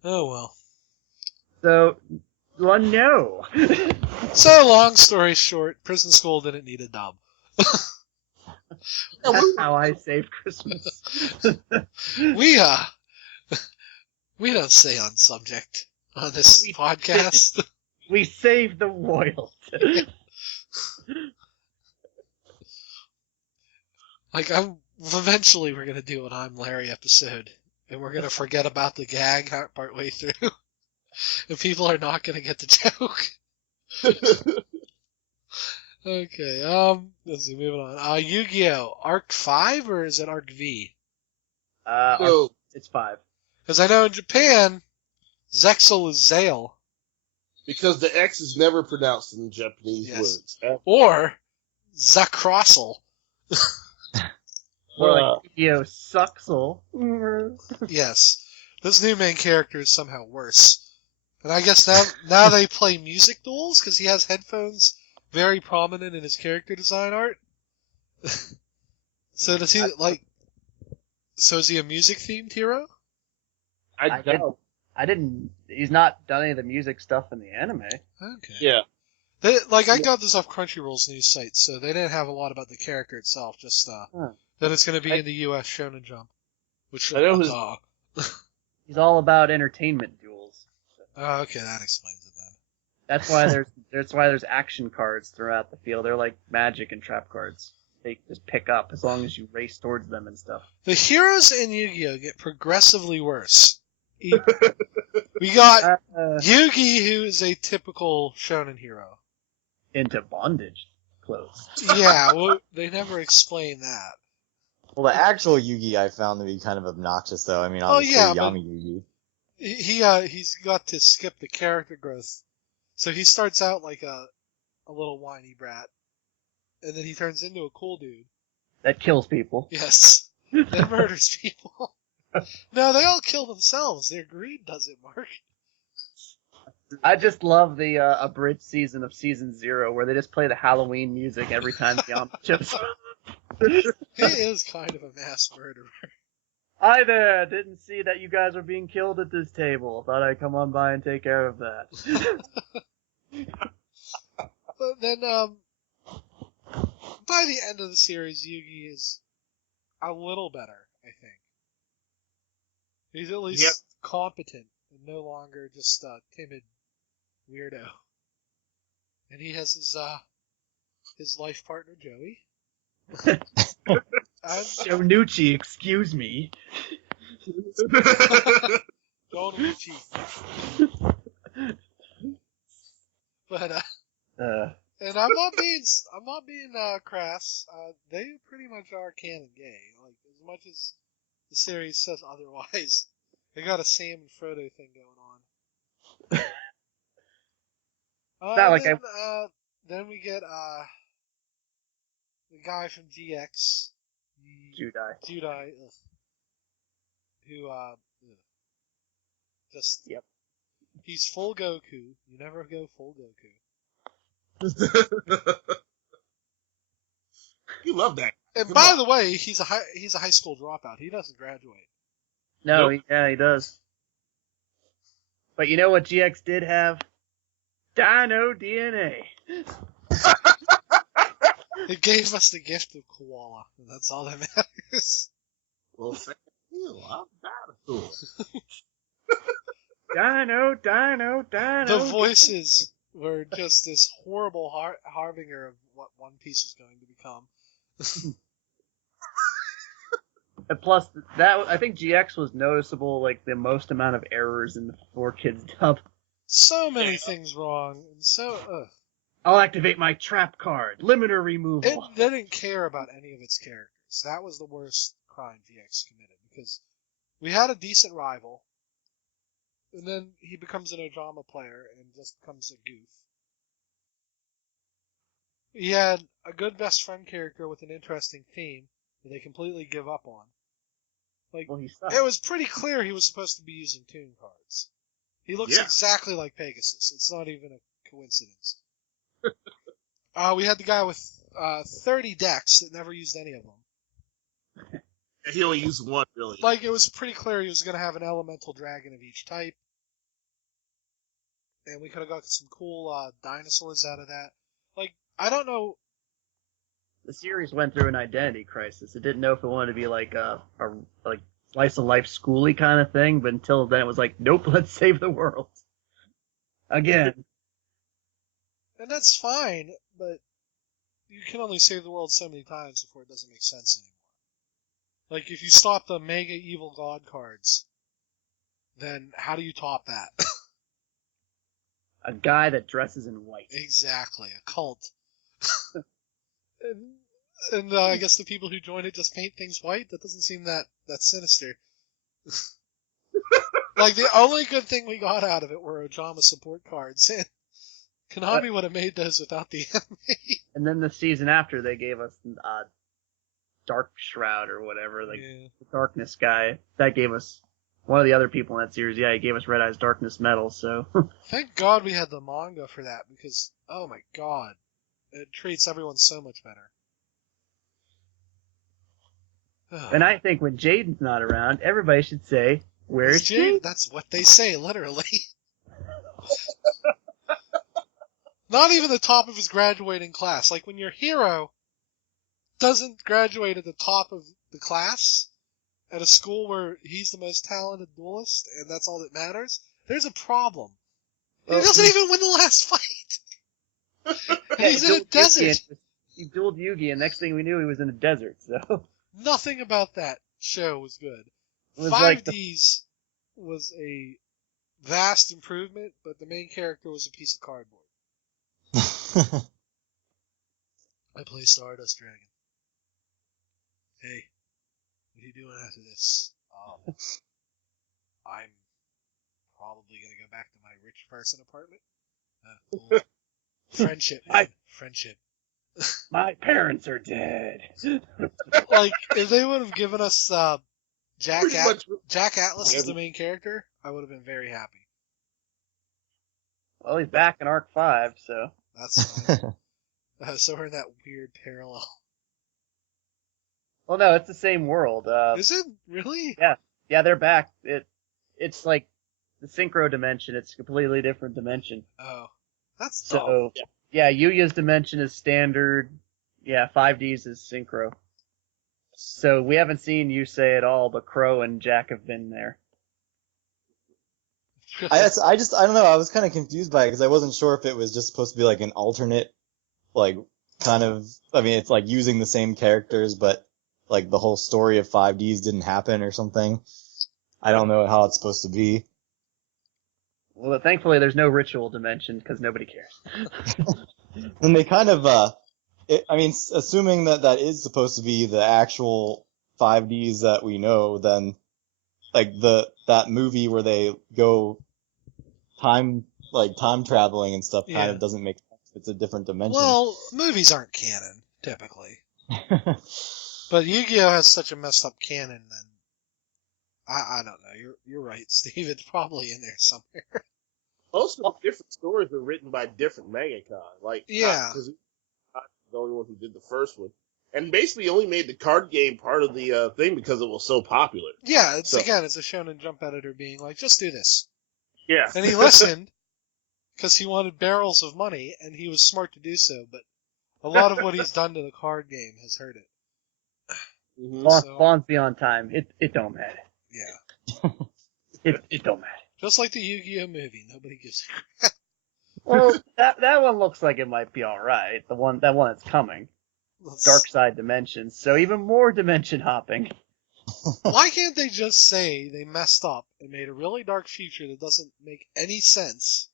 Oh, well. So, well, no. So, long story short, Prison School didn't need a dub. That's how I save Christmas. We don't say on subject on this podcast. We save the royalty. Like, eventually we're gonna do an I'm Larry episode, and we're gonna forget about the gag partway through, and people are not gonna get the joke. Okay, let's see, moving on. Yu-Gi-Oh! Arc 5, or is it Arc V? So, It's 5. Because I know in Japan, Zexel is Zale, because the X is never pronounced in Japanese Yes. words. or Zakrosel. More like Yu-Gi-Oh! Suxel. Yes. This new main character is somehow worse. And I guess now they play music duels, because he has headphones very prominent in his character design art. So does he, so is he a music-themed hero? I doubt. He's not done any of the music stuff in the anime. Okay. Yeah. I got this off Crunchyroll's news site, so they didn't have a lot about the character itself, just That it's going to be in the U.S. Shonen Jump. Which I know his- He's all about entertainment duels. Oh, okay, that explains it then. That's why there's action cards throughout the field. They're like magic and trap cards. They just pick up as long as you race towards them and stuff. The heroes in Yu-Gi-Oh! Get progressively worse. We got Yugi, who is a typical shonen hero. Into bondage clothes. Yeah, well, they never explain that. Well, the actual Yugi I found to be kind of obnoxious, though. I mean, obviously, yeah, but- Yami Yugi. He's got to skip the character growth. So he starts out like a little whiny brat, and then he turns into a cool dude. That kills people. Yes. Then murders people. No, they all kill themselves. Their greed does it, Mark. I just love the abridged season of Season 0 where they just play the Halloween music every time Yami chips. He is kind of a mass murderer. Hi there, didn't see that you guys were being killed at this table. Thought I'd come on by and take care of that. But then, by the end of the series, Yugi is a little better, I think. He's at least competent and no longer just a timid weirdo. And he has his life partner, Joey. Shonuchi, excuse me. Donuchi. But and I'm not being crass. They pretty much are canon gay. Like as much as the series says otherwise, they got a Sam and Frodo thing going on. Not like then we get the guy from GX, Judai, who just Yep. He's full Goku. You never go full Goku. You love that. And Come by on. the way, he's a high school dropout. He doesn't graduate. No, Nope. he does. But you know what GX did have? Dino DNA. It gave us the gift of koala, and that's all that matters. Well, thank you. I'm dinosaur. Dino. The voices were just this horrible harbinger of what One Piece was going to become. And plus, I think GX was noticeable, like, the most amount of errors in the 4Kids dub. So many things wrong, and so I'll activate my trap card. Limiter removal. it didn't care about any of its characters. That was the worst crime GX committed, because we had a decent rival, and then he becomes an Ojama player and just becomes a goof. He had a good best friend character with an interesting theme that they completely give up on. Like, Well, he sucks. it was pretty clear he was supposed to be using Toon cards. He looks Yeah. exactly like Pegasus. It's not even a coincidence. We had the guy with 30 decks that never used any of them. He only used one, really. Like, it was pretty clear he was going to have an elemental dragon of each type. And we could have got some cool dinosaurs out of that. Like, I don't know. The series went through an identity crisis. It didn't know if it wanted to be like a like slice of life schooly kind of thing, but until then it was like, nope, let's save the world. Again. And that's fine, but you can only save the world so many times before it doesn't make sense anymore. Like, if you stop the mega evil god cards, then how do you top that? A guy that dresses in white. Exactly, a cult. And I guess the people who join it just paint things white? That doesn't seem that sinister. Like, the only good thing we got out of it were Ojama support cards, and Konami would have made those without the anime. And then the season after, they gave us Dark Shroud or whatever, like Yeah. the Darkness guy. That gave us one of the other people in that series. Yeah, he gave us Red Eye's Darkness Metal. So Thank God we had the manga for that, because, oh my god, it treats everyone so much better. and I think when Jaden's not around, everybody should say, "Where's Jade?" That's what they say, literally. Not even the top of his graduating class. Like, when your hero doesn't graduate at the top of the class at a school where he's the most talented duelist, and that's all that matters, there's a problem. He doesn't even win the last fight. And he's in a desert. He dueled Yugi, and next thing we knew, he was in a desert. So Nothing about that show was good. it was 5Ds was a vast improvement, but the main character was a piece of cardboard. I play Stardust Dragon. Hey, what are you doing after this? I'm probably gonna go back to my rich person apartment. Cool. Friendship, man. Friendship. My parents are dead. Like, if they would have given us Jack Pretty much- Atlas as the main character, I would have been very happy. Well, he's back in Arc 5, so. That's fine. So we're in that weird parallel. Well, no, it's the same world. Is it? Really? Yeah, they're back. It's like the synchro dimension. It's a completely different dimension. Oh. That's dumb. So, yeah, Yuya's dimension is standard. Yeah, 5D's is synchro. So we haven't seen Yusei at all, but Crow and Jack have been there. I don't know. I was kind of confused by it because I wasn't sure if it was just supposed to be like an alternate, like kind of. I mean, it's like using the same characters, but like the whole story of 5Ds didn't happen or something. I don't know how it's supposed to be. Well, thankfully there's no ritual dimension because nobody cares. And they kind of, I mean, assuming that that is supposed to be the actual 5Ds that we know, then like that movie where they go time traveling and stuff kind of doesn't make sense. It's a different dimension. Well, movies aren't canon, typically. But Yu-Gi-Oh! Has such a messed up canon, then I don't know. You're right, Steve. It's probably in there somewhere. Most of the different stories were written by different mangaka. Like, because the only one who did the first one, and basically only made the card game part of the thing because it was so popular. Yeah, it's a Shonen Jump editor being like, just do this. Yeah, and he listened because he wanted barrels of money, and he was smart to do so. But a lot of what he's done to the card game has hurt it. Spawn's beyond time. It don't matter. Yeah. It don't matter. Just like the Yu-Gi-Oh! Movie, nobody gives a crap. Well, that one looks like it might be alright. That one that's coming. Dark Side Dimensions. So even more dimension hopping. Why can't they just say they messed up and made a really dark future that doesn't make any sense?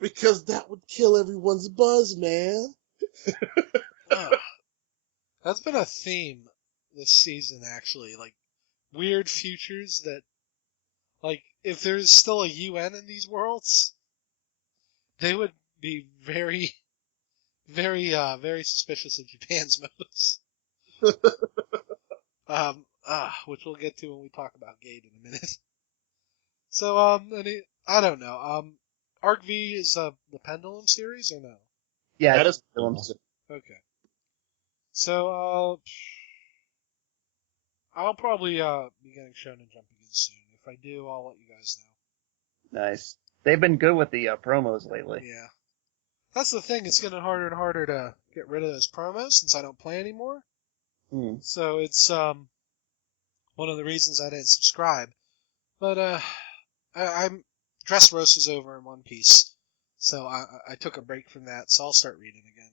Because that would kill everyone's buzz, man. That's been a theme this season, actually. Like, weird futures that, like, if there's still a UN in these worlds, they would be very, very, very suspicious of Japan's motives. Which we'll get to when we talk about Gate in a minute. So, I don't know. Arc V is the Pendulum series, or no? Yeah, that is Okay. So, I'll probably be getting Shonen Jump again soon. If I do, I'll let you guys know. Nice. They've been good with the promos lately. Yeah. That's the thing. It's getting harder and harder to get rid of those promos since I don't play anymore. So it's one of the reasons I didn't subscribe. But I'm Dressrosa's over in One Piece, so I took a break from that. So I'll start reading again.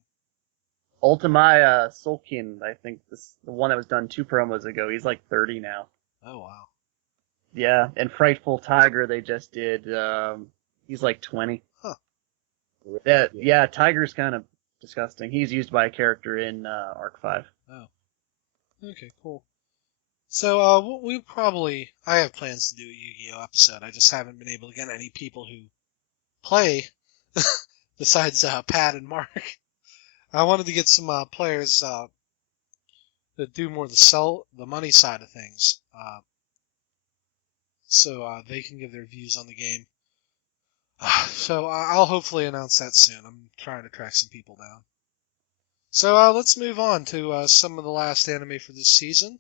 Ultimai Solkin, I think the one that was done 2 promos ago. He's like 30 now. Oh wow. Yeah, and Frightful Tiger they just did. He's like 20. Huh. Yeah, Tiger's kind of disgusting. He's used by a character in Arc 5. Oh. Okay, cool. So I have plans to do a Yu-Gi-Oh! Episode. I just haven't been able to get any people who play besides Pat and Mark. I wanted to get some players that do more the money side of things, so they can give their views on the game. So I'll hopefully announce that soon. I'm trying to track some people down. So let's move on to some of the last anime for this season.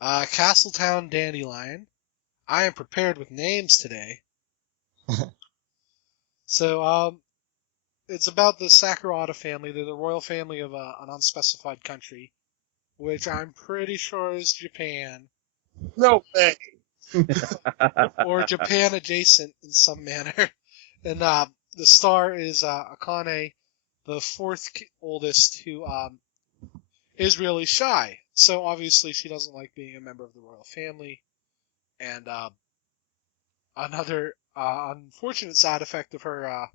Castletown Dande-lion. I am prepared with names today. So it's about the Sakurada family. They're the royal family of an unspecified country, which I'm pretty sure is Japan. No way. Or Japan adjacent in some manner. And the star is Akane, the fourth oldest, who is really shy. So obviously she doesn't like being a member of the royal family. And another unfortunate side effect of her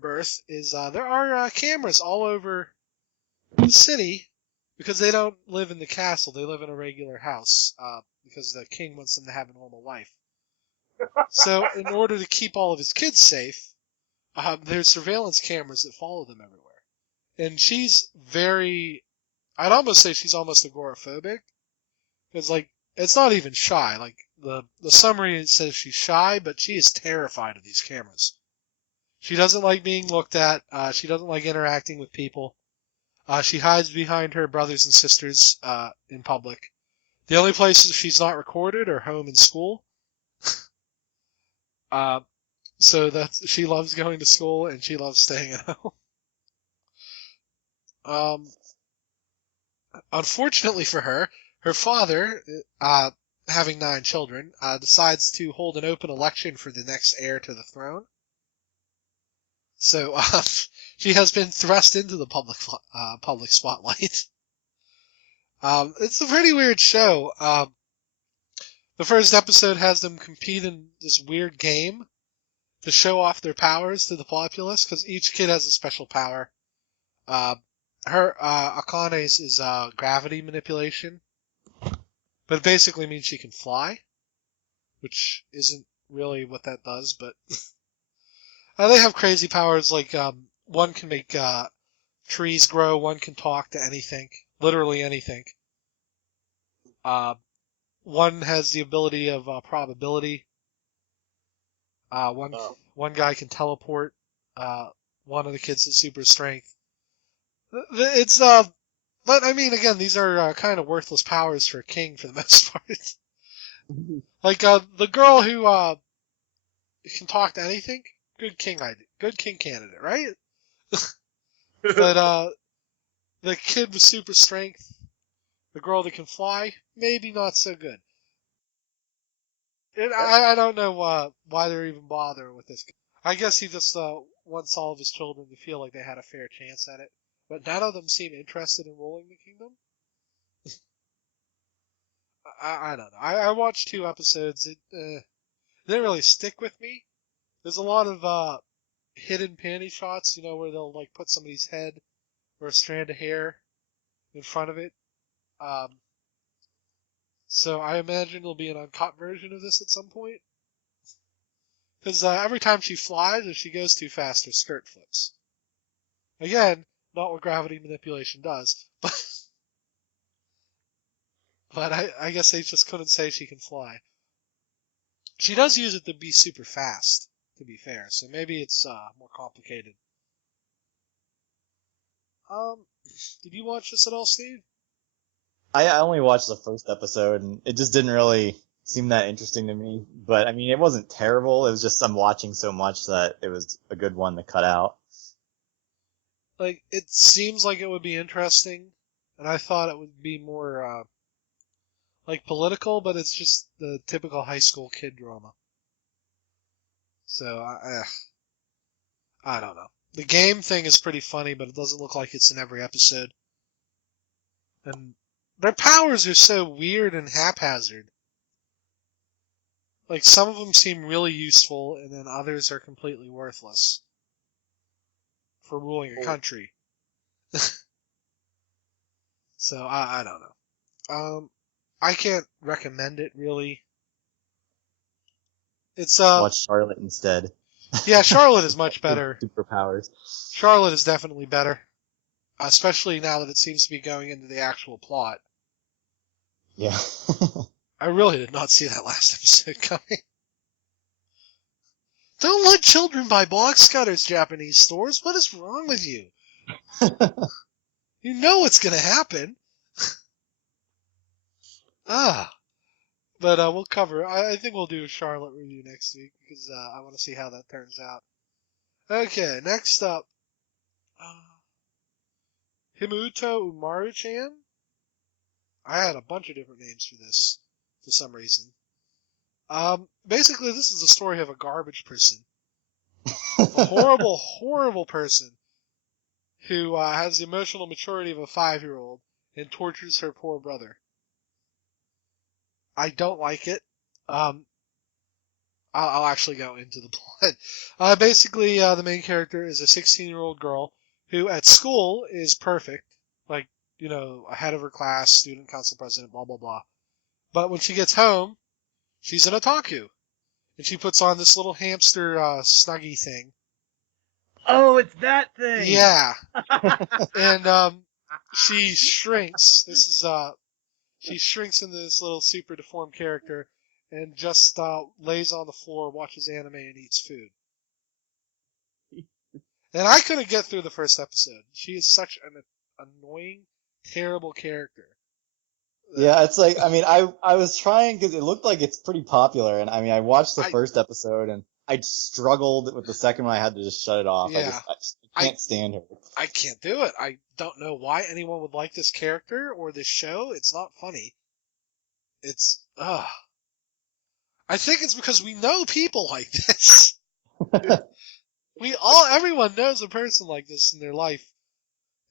birth is there are cameras all over the city because they don't live in the castle. They live in a regular house because the king wants them to have a normal life. So in order to keep all of his kids safe, there's surveillance cameras that follow them everywhere. And she's I'd almost say she's almost agoraphobic. Because, like, it's not even shy. Like, the summary says she's shy, but she is terrified of these cameras. She doesn't like being looked at. She doesn't like interacting with people. She hides behind her brothers and sisters in public. The only places she's not recorded are home and school. So she loves going to school and she loves staying at home. Unfortunately for her, her father, having 9 children, decides to hold an open election for the next heir to the throne. So she has been thrust into the public spotlight. It's a pretty weird show. The first episode has them compete in this weird game to show off their powers to the populace, because each kid has a special power. Akane's is gravity manipulation, but it basically means she can fly, which isn't really what that does, but they have crazy powers, like one can make trees grow, one can talk to anything, literally anything. One has the ability of probability. One guy can teleport. One of the kids has super strength. It's but I mean, again, these are kind of worthless powers for a king for the most part. Like the girl who can talk to anything, good king candidate, right? But the kid with super strength, the girl that can fly, maybe not so good. And I don't know why they're even bothering with this. I guess he just wants all of his children to feel like they had a fair chance at it. But none of them seem interested in ruling the kingdom. I don't know. I watched 2 episodes. It didn't really stick with me. There's a lot of hidden panty shots, where they'll like put somebody's head or a strand of hair in front of it. So I imagine there'll be an uncut version of this at some point. Because every time she flies, if she goes too fast, her skirt flips. Again, not what gravity manipulation does, but I guess they just couldn't say she can fly. She does use it to be super fast, to be fair, so maybe it's more complicated. Did you watch this at all, Steve? I only watched the first episode, and it just didn't really seem that interesting to me. But, I mean, it wasn't terrible. It was just I'm watching so much that it was a good one to cut out. Like, it seems like it would be interesting, and I thought it would be more, like, political, but it's just the typical high school kid drama. So, I don't know. The game thing is pretty funny, but it doesn't look like it's in every episode. And their powers are so weird and haphazard. Like, some of them seem really useful, and then others are completely worthless for ruling a country. So, I don't know. I can't recommend it, really. It's, Watch Charlotte instead. Yeah, Charlotte is much better. Superpowers. Charlotte is definitely better. Especially now that it seems to be going into the actual plot. Yeah. I really did not see that last episode coming. Don't let children buy box cutters, Japanese stores. What is wrong with you? You know what's gonna happen. But we'll cover. I think we'll do a Charlotte review next week because I want to see how that turns out. Okay, next up. Himouto Umaru-chan? I had a bunch of different names for this, for some reason. Basically, this is the story of a garbage person. A horrible, horrible person who has the emotional maturity of a 5-year-old and tortures her poor brother. I don't like it. I'll actually go into the plot. Basically, the main character is a 16-year-old girl who at school is perfect, like, ahead of her class, student council president, blah, blah, blah. But when she gets home, she's an otaku. And she puts on this little hamster snuggie thing. Oh, it's that thing! Yeah. And she shrinks. She shrinks into this little super deformed character and just lays on the floor, watches anime, and eats food. And I couldn't get through the first episode. She is such an annoying, terrible character. Yeah, it's like, I was trying because it looked like it's pretty popular, and I watched the first episode, and I struggled with the second one. I had to just shut it off. Yeah. I can't stand her. I can't do it. I don't know why anyone would like this character or this show. It's not funny. It's, I think it's because we know people like this. Everyone knows a person like this in their life.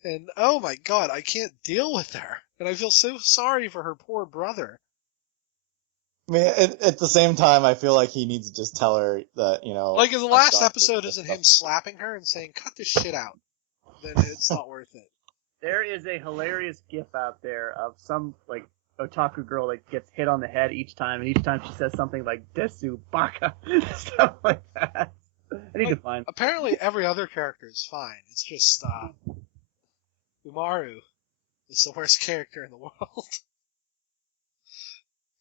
And, oh my god, I can't deal with her. And I feel so sorry for her poor brother. I mean, at the same time, I feel like he needs to just tell her that, Like, in the last episode isn't him slapping her and saying, cut this shit out. Then it's not worth it. There is a hilarious gif out there of some, otaku girl that gets hit on the head each time, and each time she says something like, Desu, Baka, stuff like that. I need to find. Apparently every other character is fine. It's just, Umaru is the worst character in the world.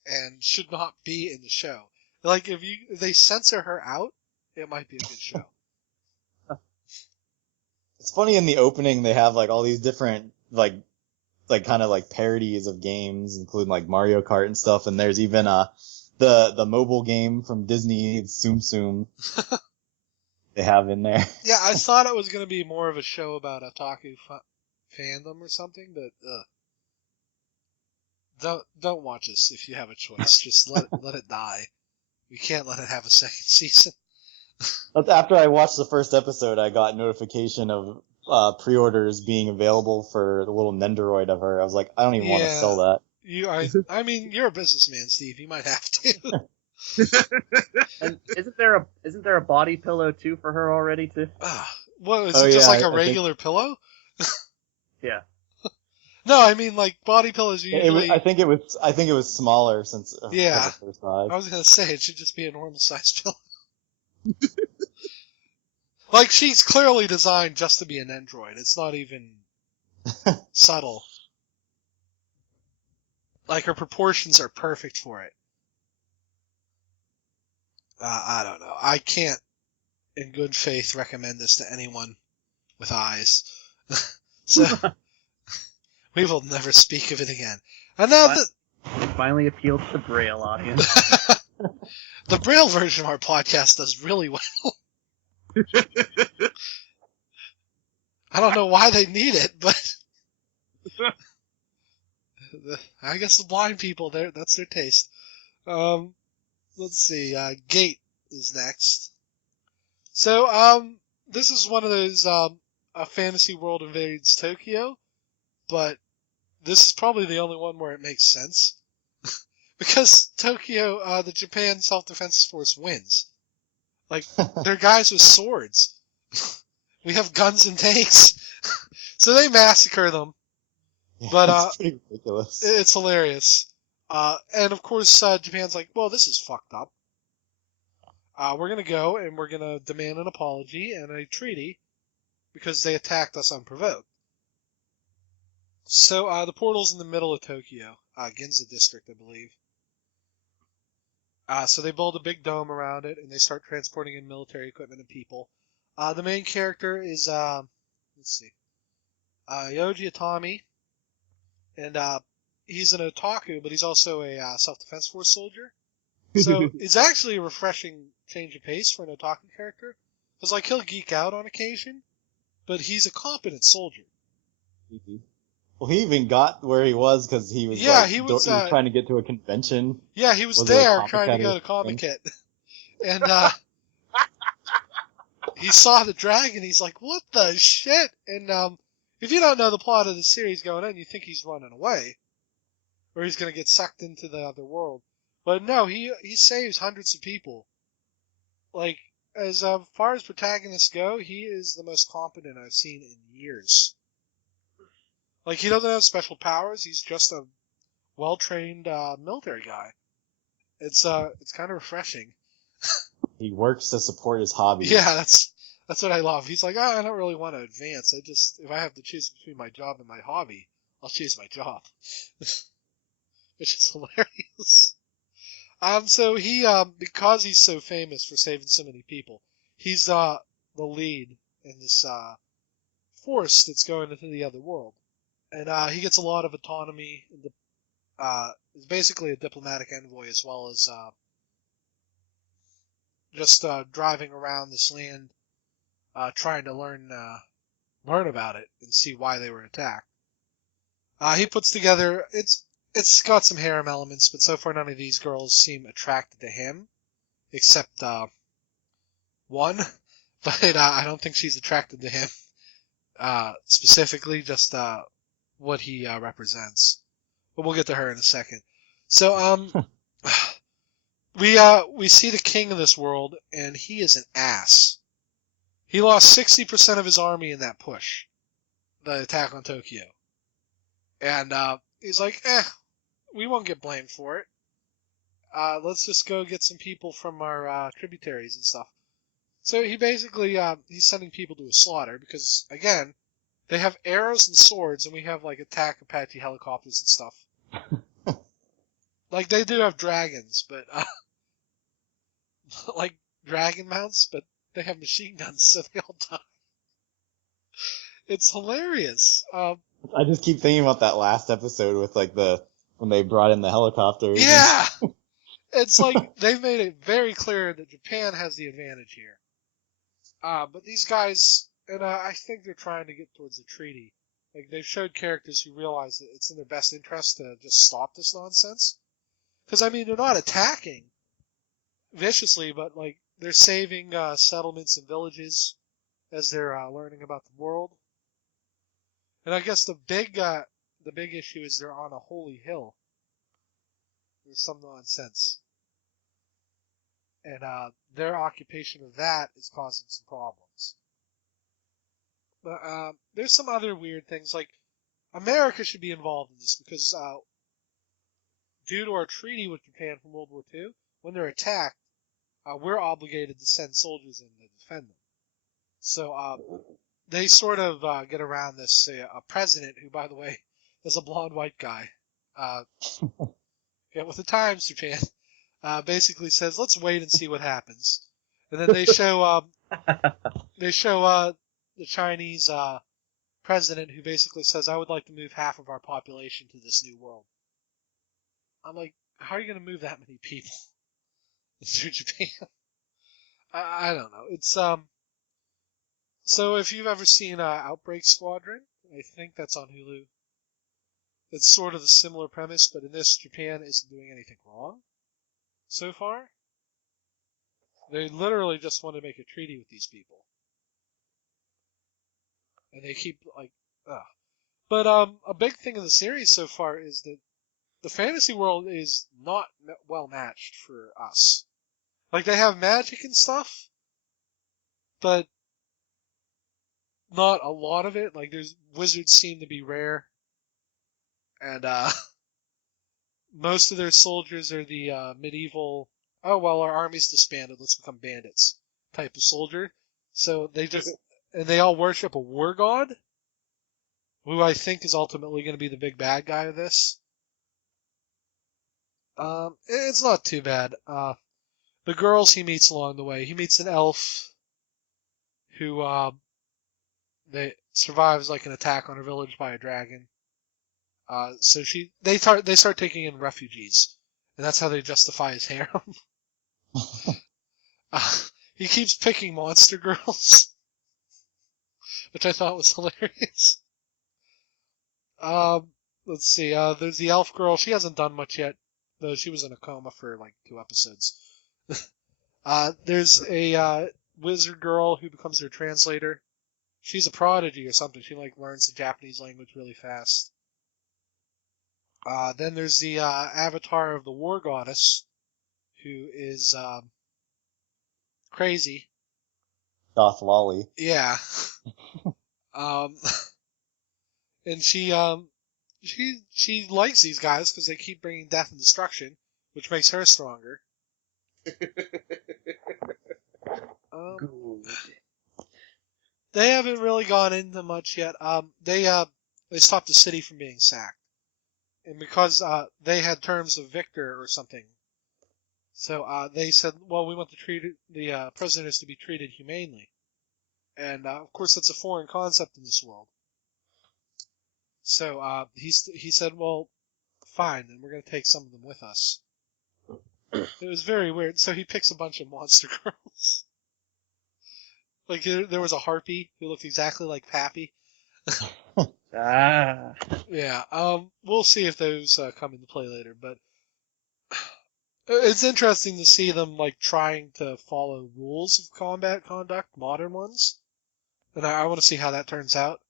And should not be in the show. Like, if they censor her out, it might be a good show. It's funny, in the opening they have all these different kind of parodies of games, including Mario Kart and stuff, and there's even the mobile game from Disney, Tsum Tsum. They have in there. Yeah, I thought it was going to be more of a show about otaku fandom or something, but don't watch this if you have a choice. Just let it die. We can't let it have a second season. After I watched the first episode, I got notification of pre-orders being available for the little Nendoroid of her. I was like, I don't even want to sell that. I mean, you're a businessman, Steve. You might have to. And isn't there a body pillow too for her already too? What is it? Just like a regular pillow? Yeah. No, I mean body pillows usually. I think it was smaller since her size. I was gonna say it should just be a normal size pillow. She's clearly designed just to be an android. It's not even subtle. Her proportions are perfect for it. I don't know. I can't, in good faith, recommend this to anyone with eyes. So, we will never speak of it again. And now finally appealed to the Braille audience. The Braille version of our podcast does really well. I don't know why they need it, but I guess the blind people, that's their taste. Let's see, Gate is next. So, this is one of those, a fantasy world invades Tokyo, but this is probably the only one where it makes sense. Because Tokyo, the Japan Self-Defense Force wins. They're guys with swords. We have guns and tanks. So they massacre them. But, it's pretty ridiculous. It's hilarious. And of course, Japan's like, well, this is fucked up. We're gonna go and we're gonna demand an apology and a treaty because they attacked us unprovoked. So, the portal's in the middle of Tokyo, Ginza district, I believe. So they build a big dome around it and they start transporting in military equipment and people. The main character is, Yoji Itami. And, he's an otaku, but he's also a self-defense force soldier. So it's actually a refreshing change of pace for an otaku character. Because, like, he'll geek out on occasion, but he's a competent soldier. Mm-hmm. Well, he even got where he was because he was he was trying to get to a convention. Yeah, he was there trying to go to Comic-Con. And he saw the dragon, he's like, what the shit? And if you don't know the plot of the series going on, you think he's running away. Or he's going to get sucked into the other world. But no, he saves hundreds of people. Like, as far as protagonists go, he is the most competent I've seen in years. Like, he doesn't have special powers, he's just a well-trained military guy. It's kind of refreshing. He works to support his hobby. Yeah, that's what I love. He's like, I don't really want to advance. If I have to choose between my job and my hobby, I'll choose my job. Which is hilarious. So he, because he's so famous for saving so many people, he's the lead in this force that's going into the other world. And he gets a lot of autonomy. Is basically a diplomatic envoy as well as just driving around this land, trying to learn about it and see why they were attacked. He puts together it's got some harem elements, but so far none of these girls seem attracted to him, except one. But I don't think she's attracted to him specifically, just what he represents. But we'll get to her in a second. So we see the king of this world, and he is an ass. He lost 60% of his army in that push, the attack on Tokyo. And he's like, we won't get blamed for it. Let's just go get some people from our tributaries and stuff. So he basically, he's sending people to a slaughter because, again, they have arrows and swords, and we have, like, attack Apache helicopters and stuff. Like, they do have dragons, but, like, dragon mounts, but they have machine guns, so they all die. It's hilarious. I just keep thinking about that last episode with, like, when they brought in the helicopters. Yeah! It's like, they've made it very clear that Japan has the advantage here. But these guys, and I think they're trying to get towards a treaty. Like, they've showed characters who realize that it's in their best interest to just stop this nonsense. Because, I mean, they're not attacking viciously, but, like, they're saving settlements and villages as they're learning about the world. And I guess the big issue is they're on a holy hill. There's some nonsense. And their occupation of that is causing some problems. But there's some other weird things, like America should be involved in this because due to our treaty with Japan from World War II, when they're attacked, we're obligated to send soldiers in to defend them. So they sort of get around this. A president, who, by the way, is a blonde white guy. Get with the times, Japan. Basically says, let's wait and see what happens. And then they show the Chinese president, who basically says, I would like to move half of our population to this new world. I'm like, how are you going to move that many people through Japan? I don't know. It's so if you've ever seen Outbreak Squadron, I think that's on Hulu. It's sort of the similar premise, but in this, Japan isn't doing anything wrong so far. They literally just want to make a treaty with these people. And they keep, like, But a big thing in the series so far is that the fantasy world is not well matched for us. Like, they have magic and stuff, but not a lot of it. Like, wizards seem to be rare. And, most of their soldiers are the medieval, oh, well, our army's disbanded, let's become bandits type of soldier. So and they all worship a war god, who I think is ultimately going to be the big bad guy of this. It's not too bad. The girls he meets along the way, he meets an elf who, survives like an attack on her village by a dragon. So they start taking in refugees, and that's how they justify his harem. he keeps picking monster girls, which I thought was hilarious. Let's see. There's the elf girl. She hasn't done much yet, though she was in a coma for like 2 episodes. There's a wizard girl who becomes their translator. She's a prodigy or something. She like learns the Japanese language really fast. Then there's the avatar of the war goddess, who is crazy. Doth Lolly. Yeah. And she likes these guys because they keep bringing death and destruction, which makes her stronger. They haven't really gone into much yet. They stopped the city from being sacked, and because they had terms of victor or something, so they said, well, we want the prisoners to be treated humanely, and of course that's a foreign concept in this world. So he said, well, fine, then we're going to take some of them with us. It was very weird. So he picks a bunch of monster girls. Like there was a harpy who looked exactly like Pappy. Yeah. We'll see if those come into play later, but it's interesting to see them like trying to follow rules of combat conduct, modern ones, and I want to see how that turns out.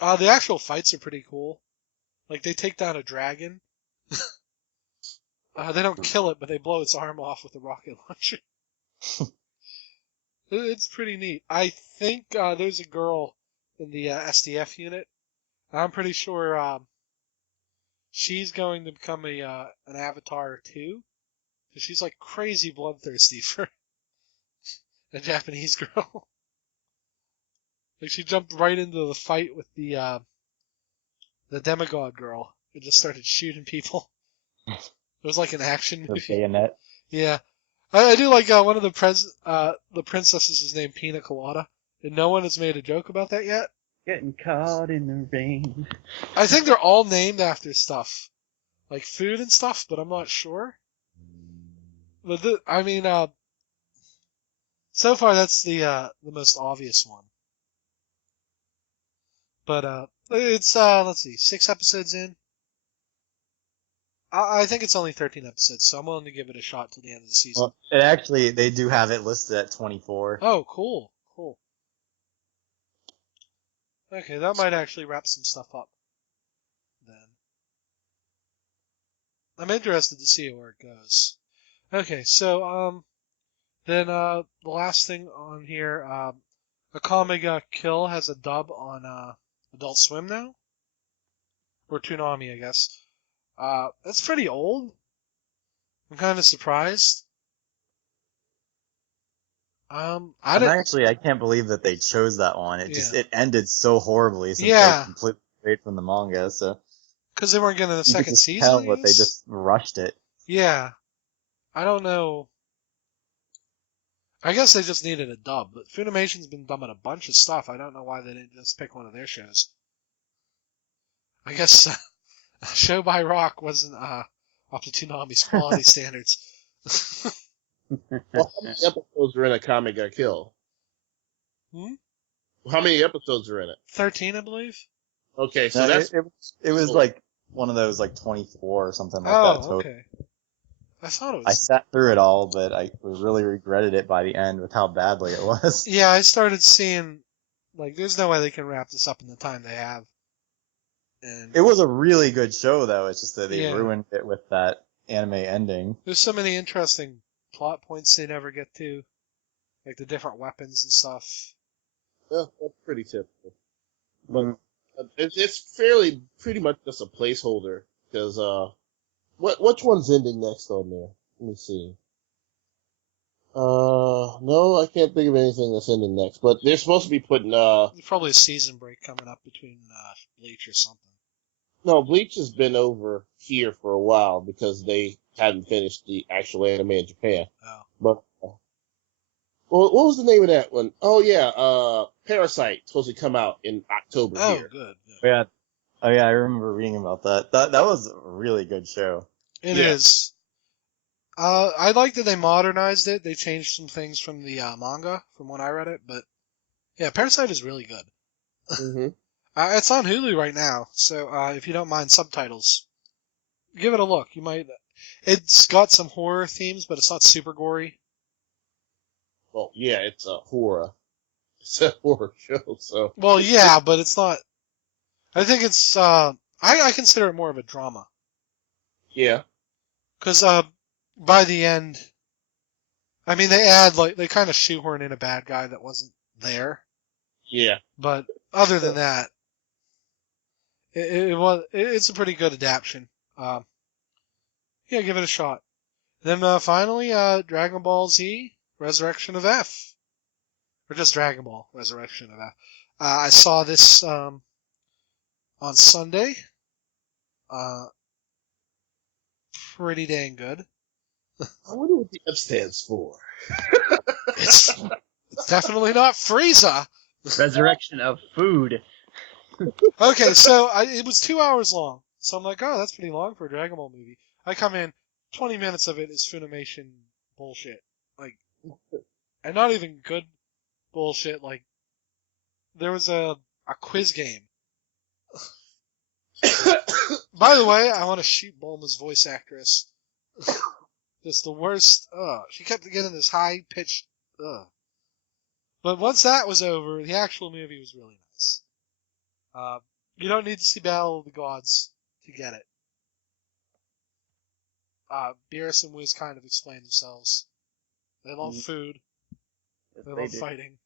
The actual fights are pretty cool. Like, they take down a dragon. They don't kill it, but they blow its arm off with a rocket launcher. It's pretty neat. I think there's a girl in the SDF unit. I'm pretty sure she's going to become an avatar too. She's like crazy bloodthirsty for a Japanese girl. Like she jumped right into the fight with the demigod girl and just started shooting people. It was like an action movie. Bayonet. Yeah. I do like one of the princesses is named Pina Colada, and no one has made a joke about that yet. Getting caught in the rain. I think they're all named after stuff, like food and stuff, but I'm not sure. But so far that's the most obvious one. But it's let's see, 6 episodes in. I think it's only 13 episodes, so I'm willing to give it a shot till the end of the season. Well, they do have it listed at 24. Oh, cool. Okay, that might actually wrap some stuff up. Then. I'm interested to see where it goes. Okay, so, then, the last thing on here, Akame Kill has a dub on, Adult Swim now? Or Toonami, I guess. That's pretty old. I'm kind of surprised. I can't believe that they chose that one. It ended so horribly since they completely strayed from the manga, so. Cause they weren't getting the second season, tell what they just rushed it. Yeah. I don't know. I guess they just needed a dub, but Funimation's been dubbing a bunch of stuff. I don't know why they didn't just pick one of their shows. I guess Show by Rock wasn't up to Toonami's quality standards. Well, how many episodes are in Akame ga Kill? How many episodes are in it? 13, I believe. Okay, so that's... It was like one of those like 24 or something like that. Oh, okay. I thought it was... I sat through it all, but I really regretted it by the end with how badly it was. Yeah, I started seeing, like, there's no way they can wrap this up in the time they have. And... It was a really good show, though. It's just that they ruined it with that anime ending. There's so many interesting plot points they never get to. Like the different weapons and stuff. Yeah, that's pretty typical. But it's pretty much just a placeholder. Because, which one's ending next on there? Let me see. No, I can't think of anything that's ending next. But they're supposed to be putting, There's probably a season break coming up between, Bleach or something. No, Bleach has been over here for a while because they hadn't finished the actual anime in Japan. Oh. But, well, what was the name of that one? Oh yeah, Parasite supposed to come out in October here. Good. Yeah. Oh yeah, I remember reading about that. That was a really good show. It is. I like that they modernized it. They changed some things from the manga, from when I read it, but yeah, Parasite is really good. Mm-hmm. It's on Hulu right now, so if you don't mind subtitles, give it a look. You might. It's got some horror themes, but it's not super gory. Well, yeah, it's a horror. It's a horror show, so. Well, yeah, but it's not. I think it's. I consider it more of a drama. Yeah. Because by the end, I mean they kind of shoehorn in a bad guy that wasn't there. Yeah. But other than that, it's a pretty good adaptation. Yeah, give it a shot. Then finally, Dragon Ball Z Resurrection of F, or just Dragon Ball Resurrection of F. I saw this on Sunday. Pretty dang good. I wonder what the F stands for. It's definitely not Frieza. Resurrection of food. Okay, so it was 2 hours long. So I'm like, oh, that's pretty long for a Dragon Ball movie. I come in, 20 minutes of it is Funimation bullshit. Like, and not even good bullshit. Like, there was a quiz game. By the way, I want to shoot Bulma's voice actress. Just the worst. She kept getting this high-pitched. But once that was over, the actual movie was really nice. You don't need to see Battle of the Gods to get it. Beerus and Wiz kind of explain themselves. They love food. Yes, They love fighting.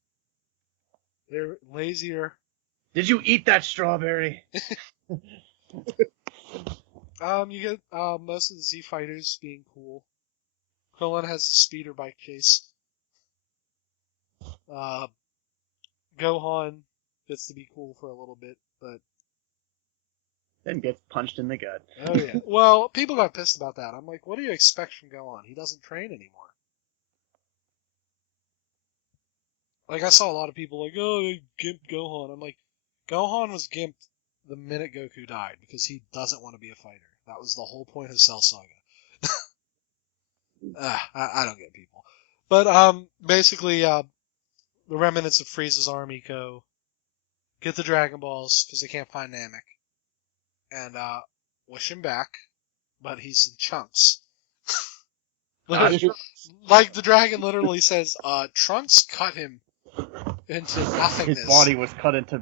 They're lazier. Did you eat that strawberry? You get most of the Z fighters being cool. Krillin has a speeder bike chase. Gohan gets to be cool for a little bit, but Then gets punched in the gut. oh yeah. Well, people got pissed about that. I'm like, what do you expect from Gohan? He doesn't train anymore. Like, I saw a lot of people like, oh, they gimped Gohan. I'm like, Gohan was gimped the minute Goku died because he doesn't want to be a fighter. That was the whole point of Cell Saga. I don't get people. But basically, the remnants of Frieza's army go get the Dragon Balls because they can't find Namek, and wish him back, but he's in chunks. Like the dragon literally says, Trunks cut him into nothingness. His body was cut into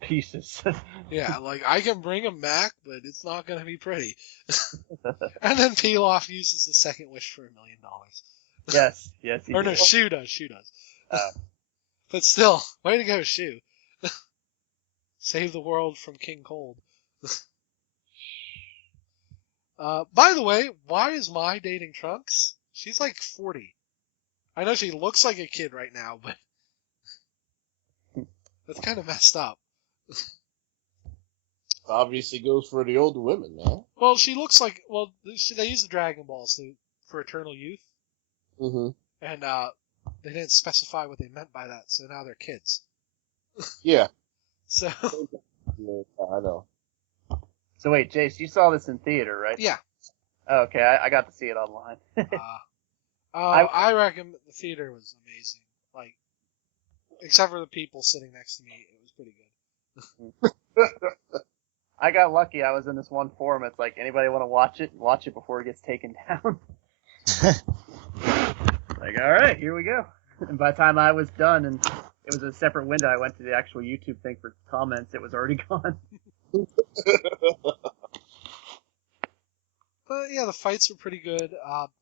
pieces. Yeah, like, I can bring him back, but it's not going to be pretty. And then Pilaf uses the second wish for $1 million. Yes. He Or no, did. Shu does. But still, way to go, Shu. Save the world from King Cold. By the way, why is Mai dating Trunks? She's like 40. I know she looks like a kid right now, but that's kind of messed up. Obviously goes for the older women, man. Well, she looks like, they use the Dragon Balls for eternal youth. Mm-hmm. And they didn't specify what they meant by that, so now they're kids. Yeah. So Yeah, I know. So wait, Jace, you saw this in theater, right? yeah, Oh, okay, I got to see it online. I reckon the theater was amazing. Like, except for the people sitting next to me, it was pretty good. I got lucky. I was in this one forum. It's like, anybody want to watch it? Watch it before it gets taken down. Like, all right, here we go. And by the time I was done, and it was a separate window, I went to the actual YouTube thing for comments. It was already gone. But yeah, the fights were pretty good.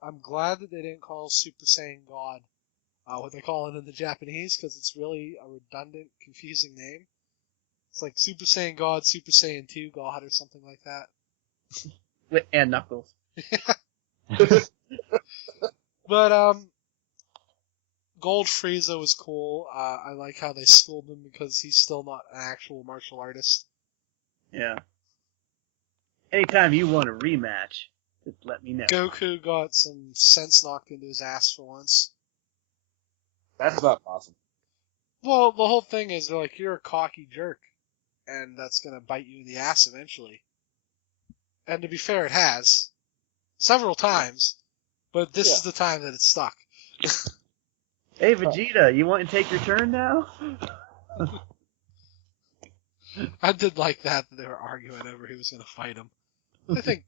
I'm glad that they didn't call Super Saiyan God what they call it in the Japanese, because it's really a redundant, confusing name. It's like Super Saiyan God, Super Saiyan 2 God, or something like that. And Knuckles. But Gold Frieza was cool. I like how they schooled him because he's still not an actual martial artist. Yeah. Anytime you want a rematch, just let me know. Goku got some sense knocked into his ass for once. That's not possible. Well, the whole thing is they're like, you're a cocky jerk, and that's gonna bite you in the ass eventually. And to be fair, it has. Several times. But this is the time that it's stuck. Hey, Vegeta, you want to take your turn now? I did like that they were arguing over who was going to fight him. I think...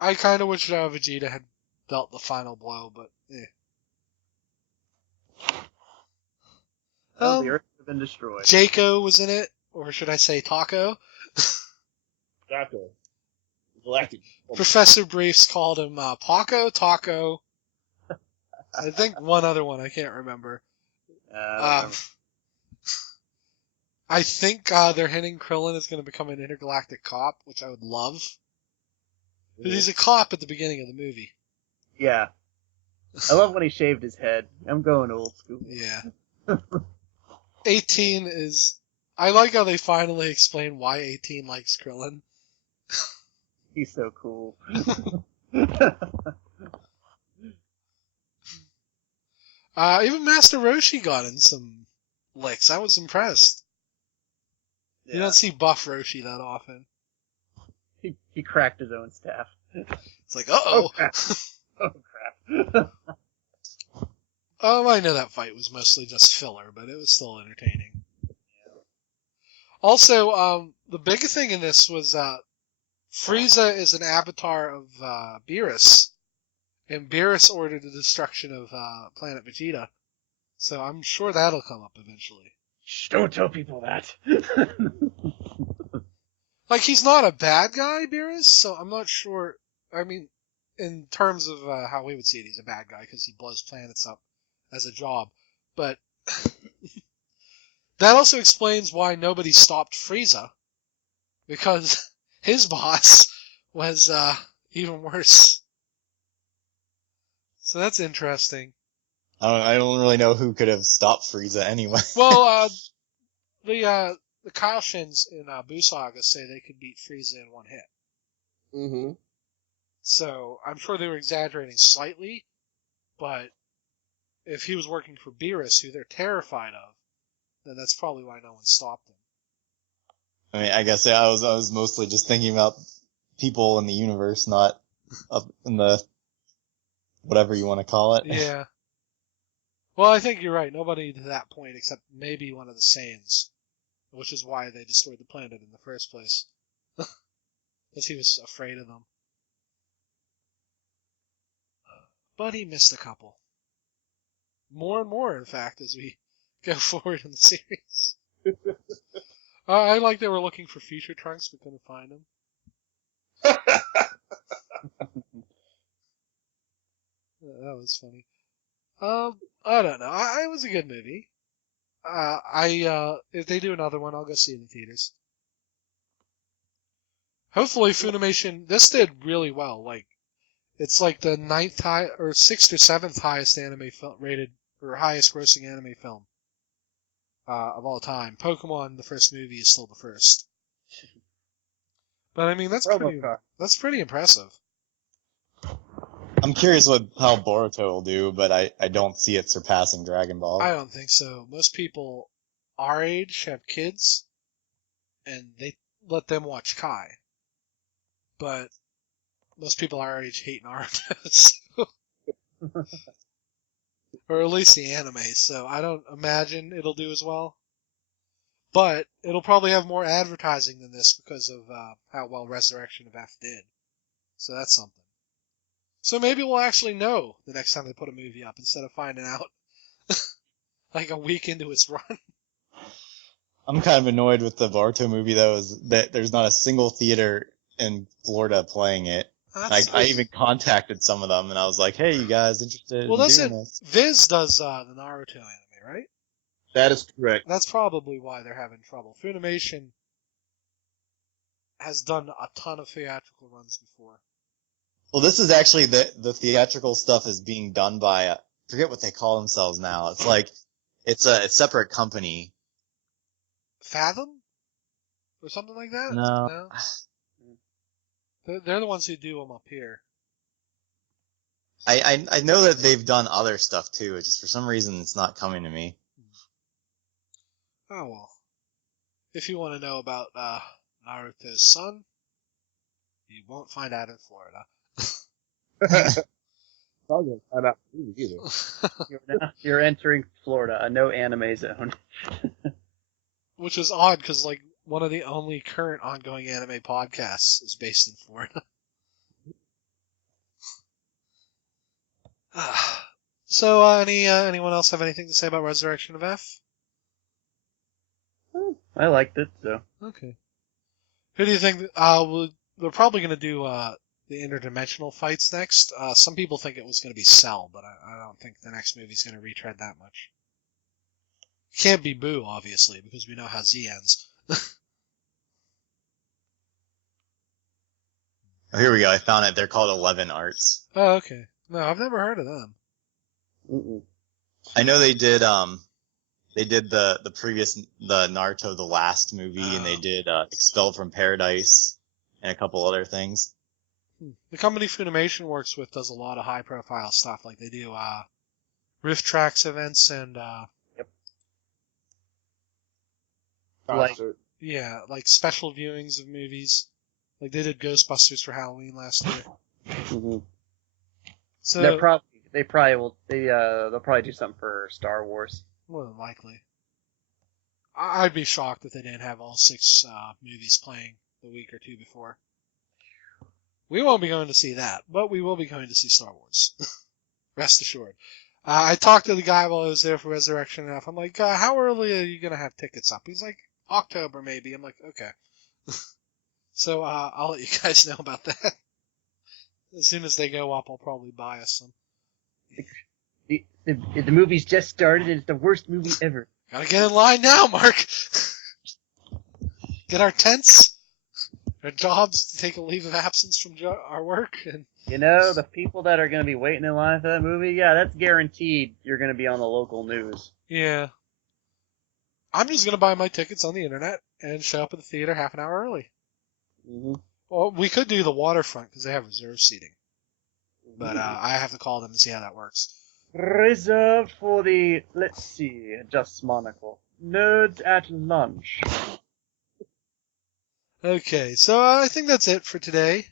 I kind of wish Vegeta had dealt the final blow, but Well, the Earth has been destroyed. Jaco was in it, or should I say Taco? Taco. Galactic. Professor Briefs called him Paco, Taco. I think one other one, I can't remember. I think they're hinting Krillin is going to become an intergalactic cop, which I would love. Because he's a cop at the beginning of the movie. Yeah. I love when he shaved his head. I'm going old school. Yeah. 18 is... I like how they finally explain why 18 likes Krillin. He's so cool. Even Master Roshi got in some licks. I was impressed. Yeah. You don't see buff Roshi that often. He cracked his own staff. It's like, uh-oh. Oh, crap. I know that fight was mostly just filler, but it was still entertaining. Yeah. Also, the big thing in this was Frieza is an avatar of Beerus, and Beerus ordered the destruction of Planet Vegeta. So I'm sure that'll come up eventually. Shh, don't tell people that. Like, he's not a bad guy, Beerus, so I'm not sure. I mean, in terms of how we would see it, he's a bad guy because he blows planets up as a job. But that also explains why nobody stopped Frieza, because his boss was even worse. So that's interesting. I don't really know who could have stopped Frieza anyway. Well, the Kaioshins in Buu Saga say they could beat Frieza in one hit. Mm-hmm. So I'm sure they were exaggerating slightly, but if he was working for Beerus, who they're terrified of, then that's probably why no one stopped him. I mean, I guess I was mostly just thinking about people in the universe, not up in the whatever you want to call it. Yeah. Well, I think you're right. Nobody to that point except maybe one of the Saiyans, which is why they destroyed the planet in the first place. Because he was afraid of them. But he missed a couple. More and more, in fact, as we go forward in the series. I like they were looking for future Trunks but couldn't find him. That was funny. I don't know. It was a good movie. If they do another one, I'll go see it in the theaters. Hopefully Funimation, this did really well. Like, it's like the 6th or 7th highest anime film rated, or highest grossing anime film, of all time. Pokemon, the first movie, is still the first. But I mean, that's pretty impressive. I'm curious how Boruto will do, but I don't see it surpassing Dragon Ball. I don't think so. Most people our age have kids, and they let them watch Kai. But most people our age hate Naruto, so. Or at least the anime, so I don't imagine it'll do as well. But it'll probably have more advertising than this because of how well Resurrection of F did. So that's something. So maybe we'll actually know the next time they put a movie up instead of finding out like a week into its run. I'm kind of annoyed with the Boruto movie, though, is that there's not a single theater in Florida playing it. I even contacted some of them, and I was like, hey, you guys interested in doing this? Viz does the Naruto anime, right? That is correct. That's probably why they're having trouble. Funimation has done a ton of theatrical runs before. Well, this is actually the theatrical stuff is being done by, I forget what they call themselves now. It's like, it's a separate company. Fathom? Or something like that? No. They're the ones who do them up here. I know that they've done other stuff too. It's just for some reason it's not coming to me. Oh well. If you want to know about Naruto's son, you won't find out in Florida. Probably gonna find out either. You're entering Florida, a no anime zone. Which is odd, because, like, one of the only current ongoing anime podcasts is based in Florida. So, anyone else have anything to say about Resurrection of F? I liked it, so. Okay. Who do you think? We're probably going to do the interdimensional fights next. Some people think it was going to be Cell, but I don't think the next movie's going to retread that much. Can't be Boo, obviously, because we know how Z ends. Oh, here we go. I found it. They're called 11 Arts. Oh, okay. No, I've never heard of them. Mm-mm. I know they did the previous, the Naruto The Last movie, and they did Expelled from Paradise and a couple other things. The company Funimation works with does a lot of high profile stuff, like they do Rift Tracks events and like special viewings of movies. Like they did Ghostbusters for Halloween last year. Mm-hmm. So they'll probably do something for Star Wars. More than likely. I'd be shocked if they didn't have all 6 movies playing the week or two before. We won't be going to see that, but we will be going to see Star Wars. Rest assured. I talked to the guy while I was there for Resurrection F. I'm like, how early are you going to have tickets up? He's like, October maybe. I'm like, okay. So I'll let you guys know about that. As soon as they go up, I'll probably buy us some. The movie's just started and it's the worst movie ever. Gotta get in line now, Mark. Get our tents, our jobs, to take a leave of absence from our work. And you know, the people that are going to be waiting in line for that movie, yeah, that's guaranteed you're going to be on the local news. Yeah. I'm just going to buy my tickets on the internet and show up at the theater half an hour early. Mm-hmm. Well, we could do the waterfront because they have reserved seating. But I have to call them and see how that works. Reserved for the, let's see, just monocle. Nerds at lunch. Okay, so I think that's it for today.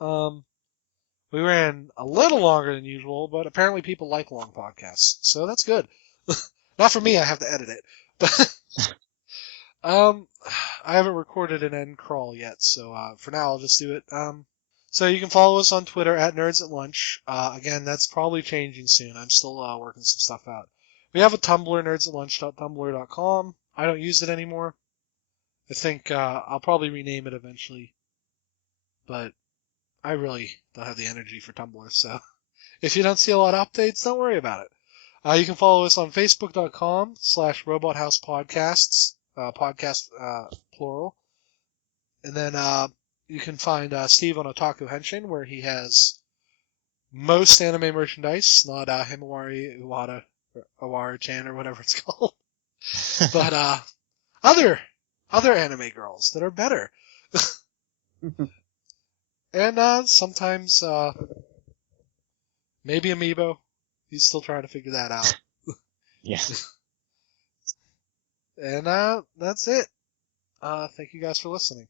We ran a little longer than usual, but apparently people like long podcasts, so that's good. Not for me, I have to edit it. But I haven't recorded an end crawl yet, so for now I'll just do it. So you can follow us on Twitter at Nerds at Lunch. Again, that's probably changing soon. I'm still working some stuff out. We have a Tumblr, nerdsatlunch.tumblr.com. I don't use it anymore. I think I'll probably rename it eventually. But I really don't have the energy for Tumblr, so if you don't see a lot of updates, don't worry about it. You can follow us on Facebook.com/RobotHousePodcasts, podcast plural. And then you can find Steve on Otaku Henshin, where he has most anime merchandise, not Himouto, Umaru-chan, or whatever it's called. But other anime girls that are better. And sometimes maybe Amiibo. He's still trying to figure that out. Yeah. And that's it. Thank you guys for listening.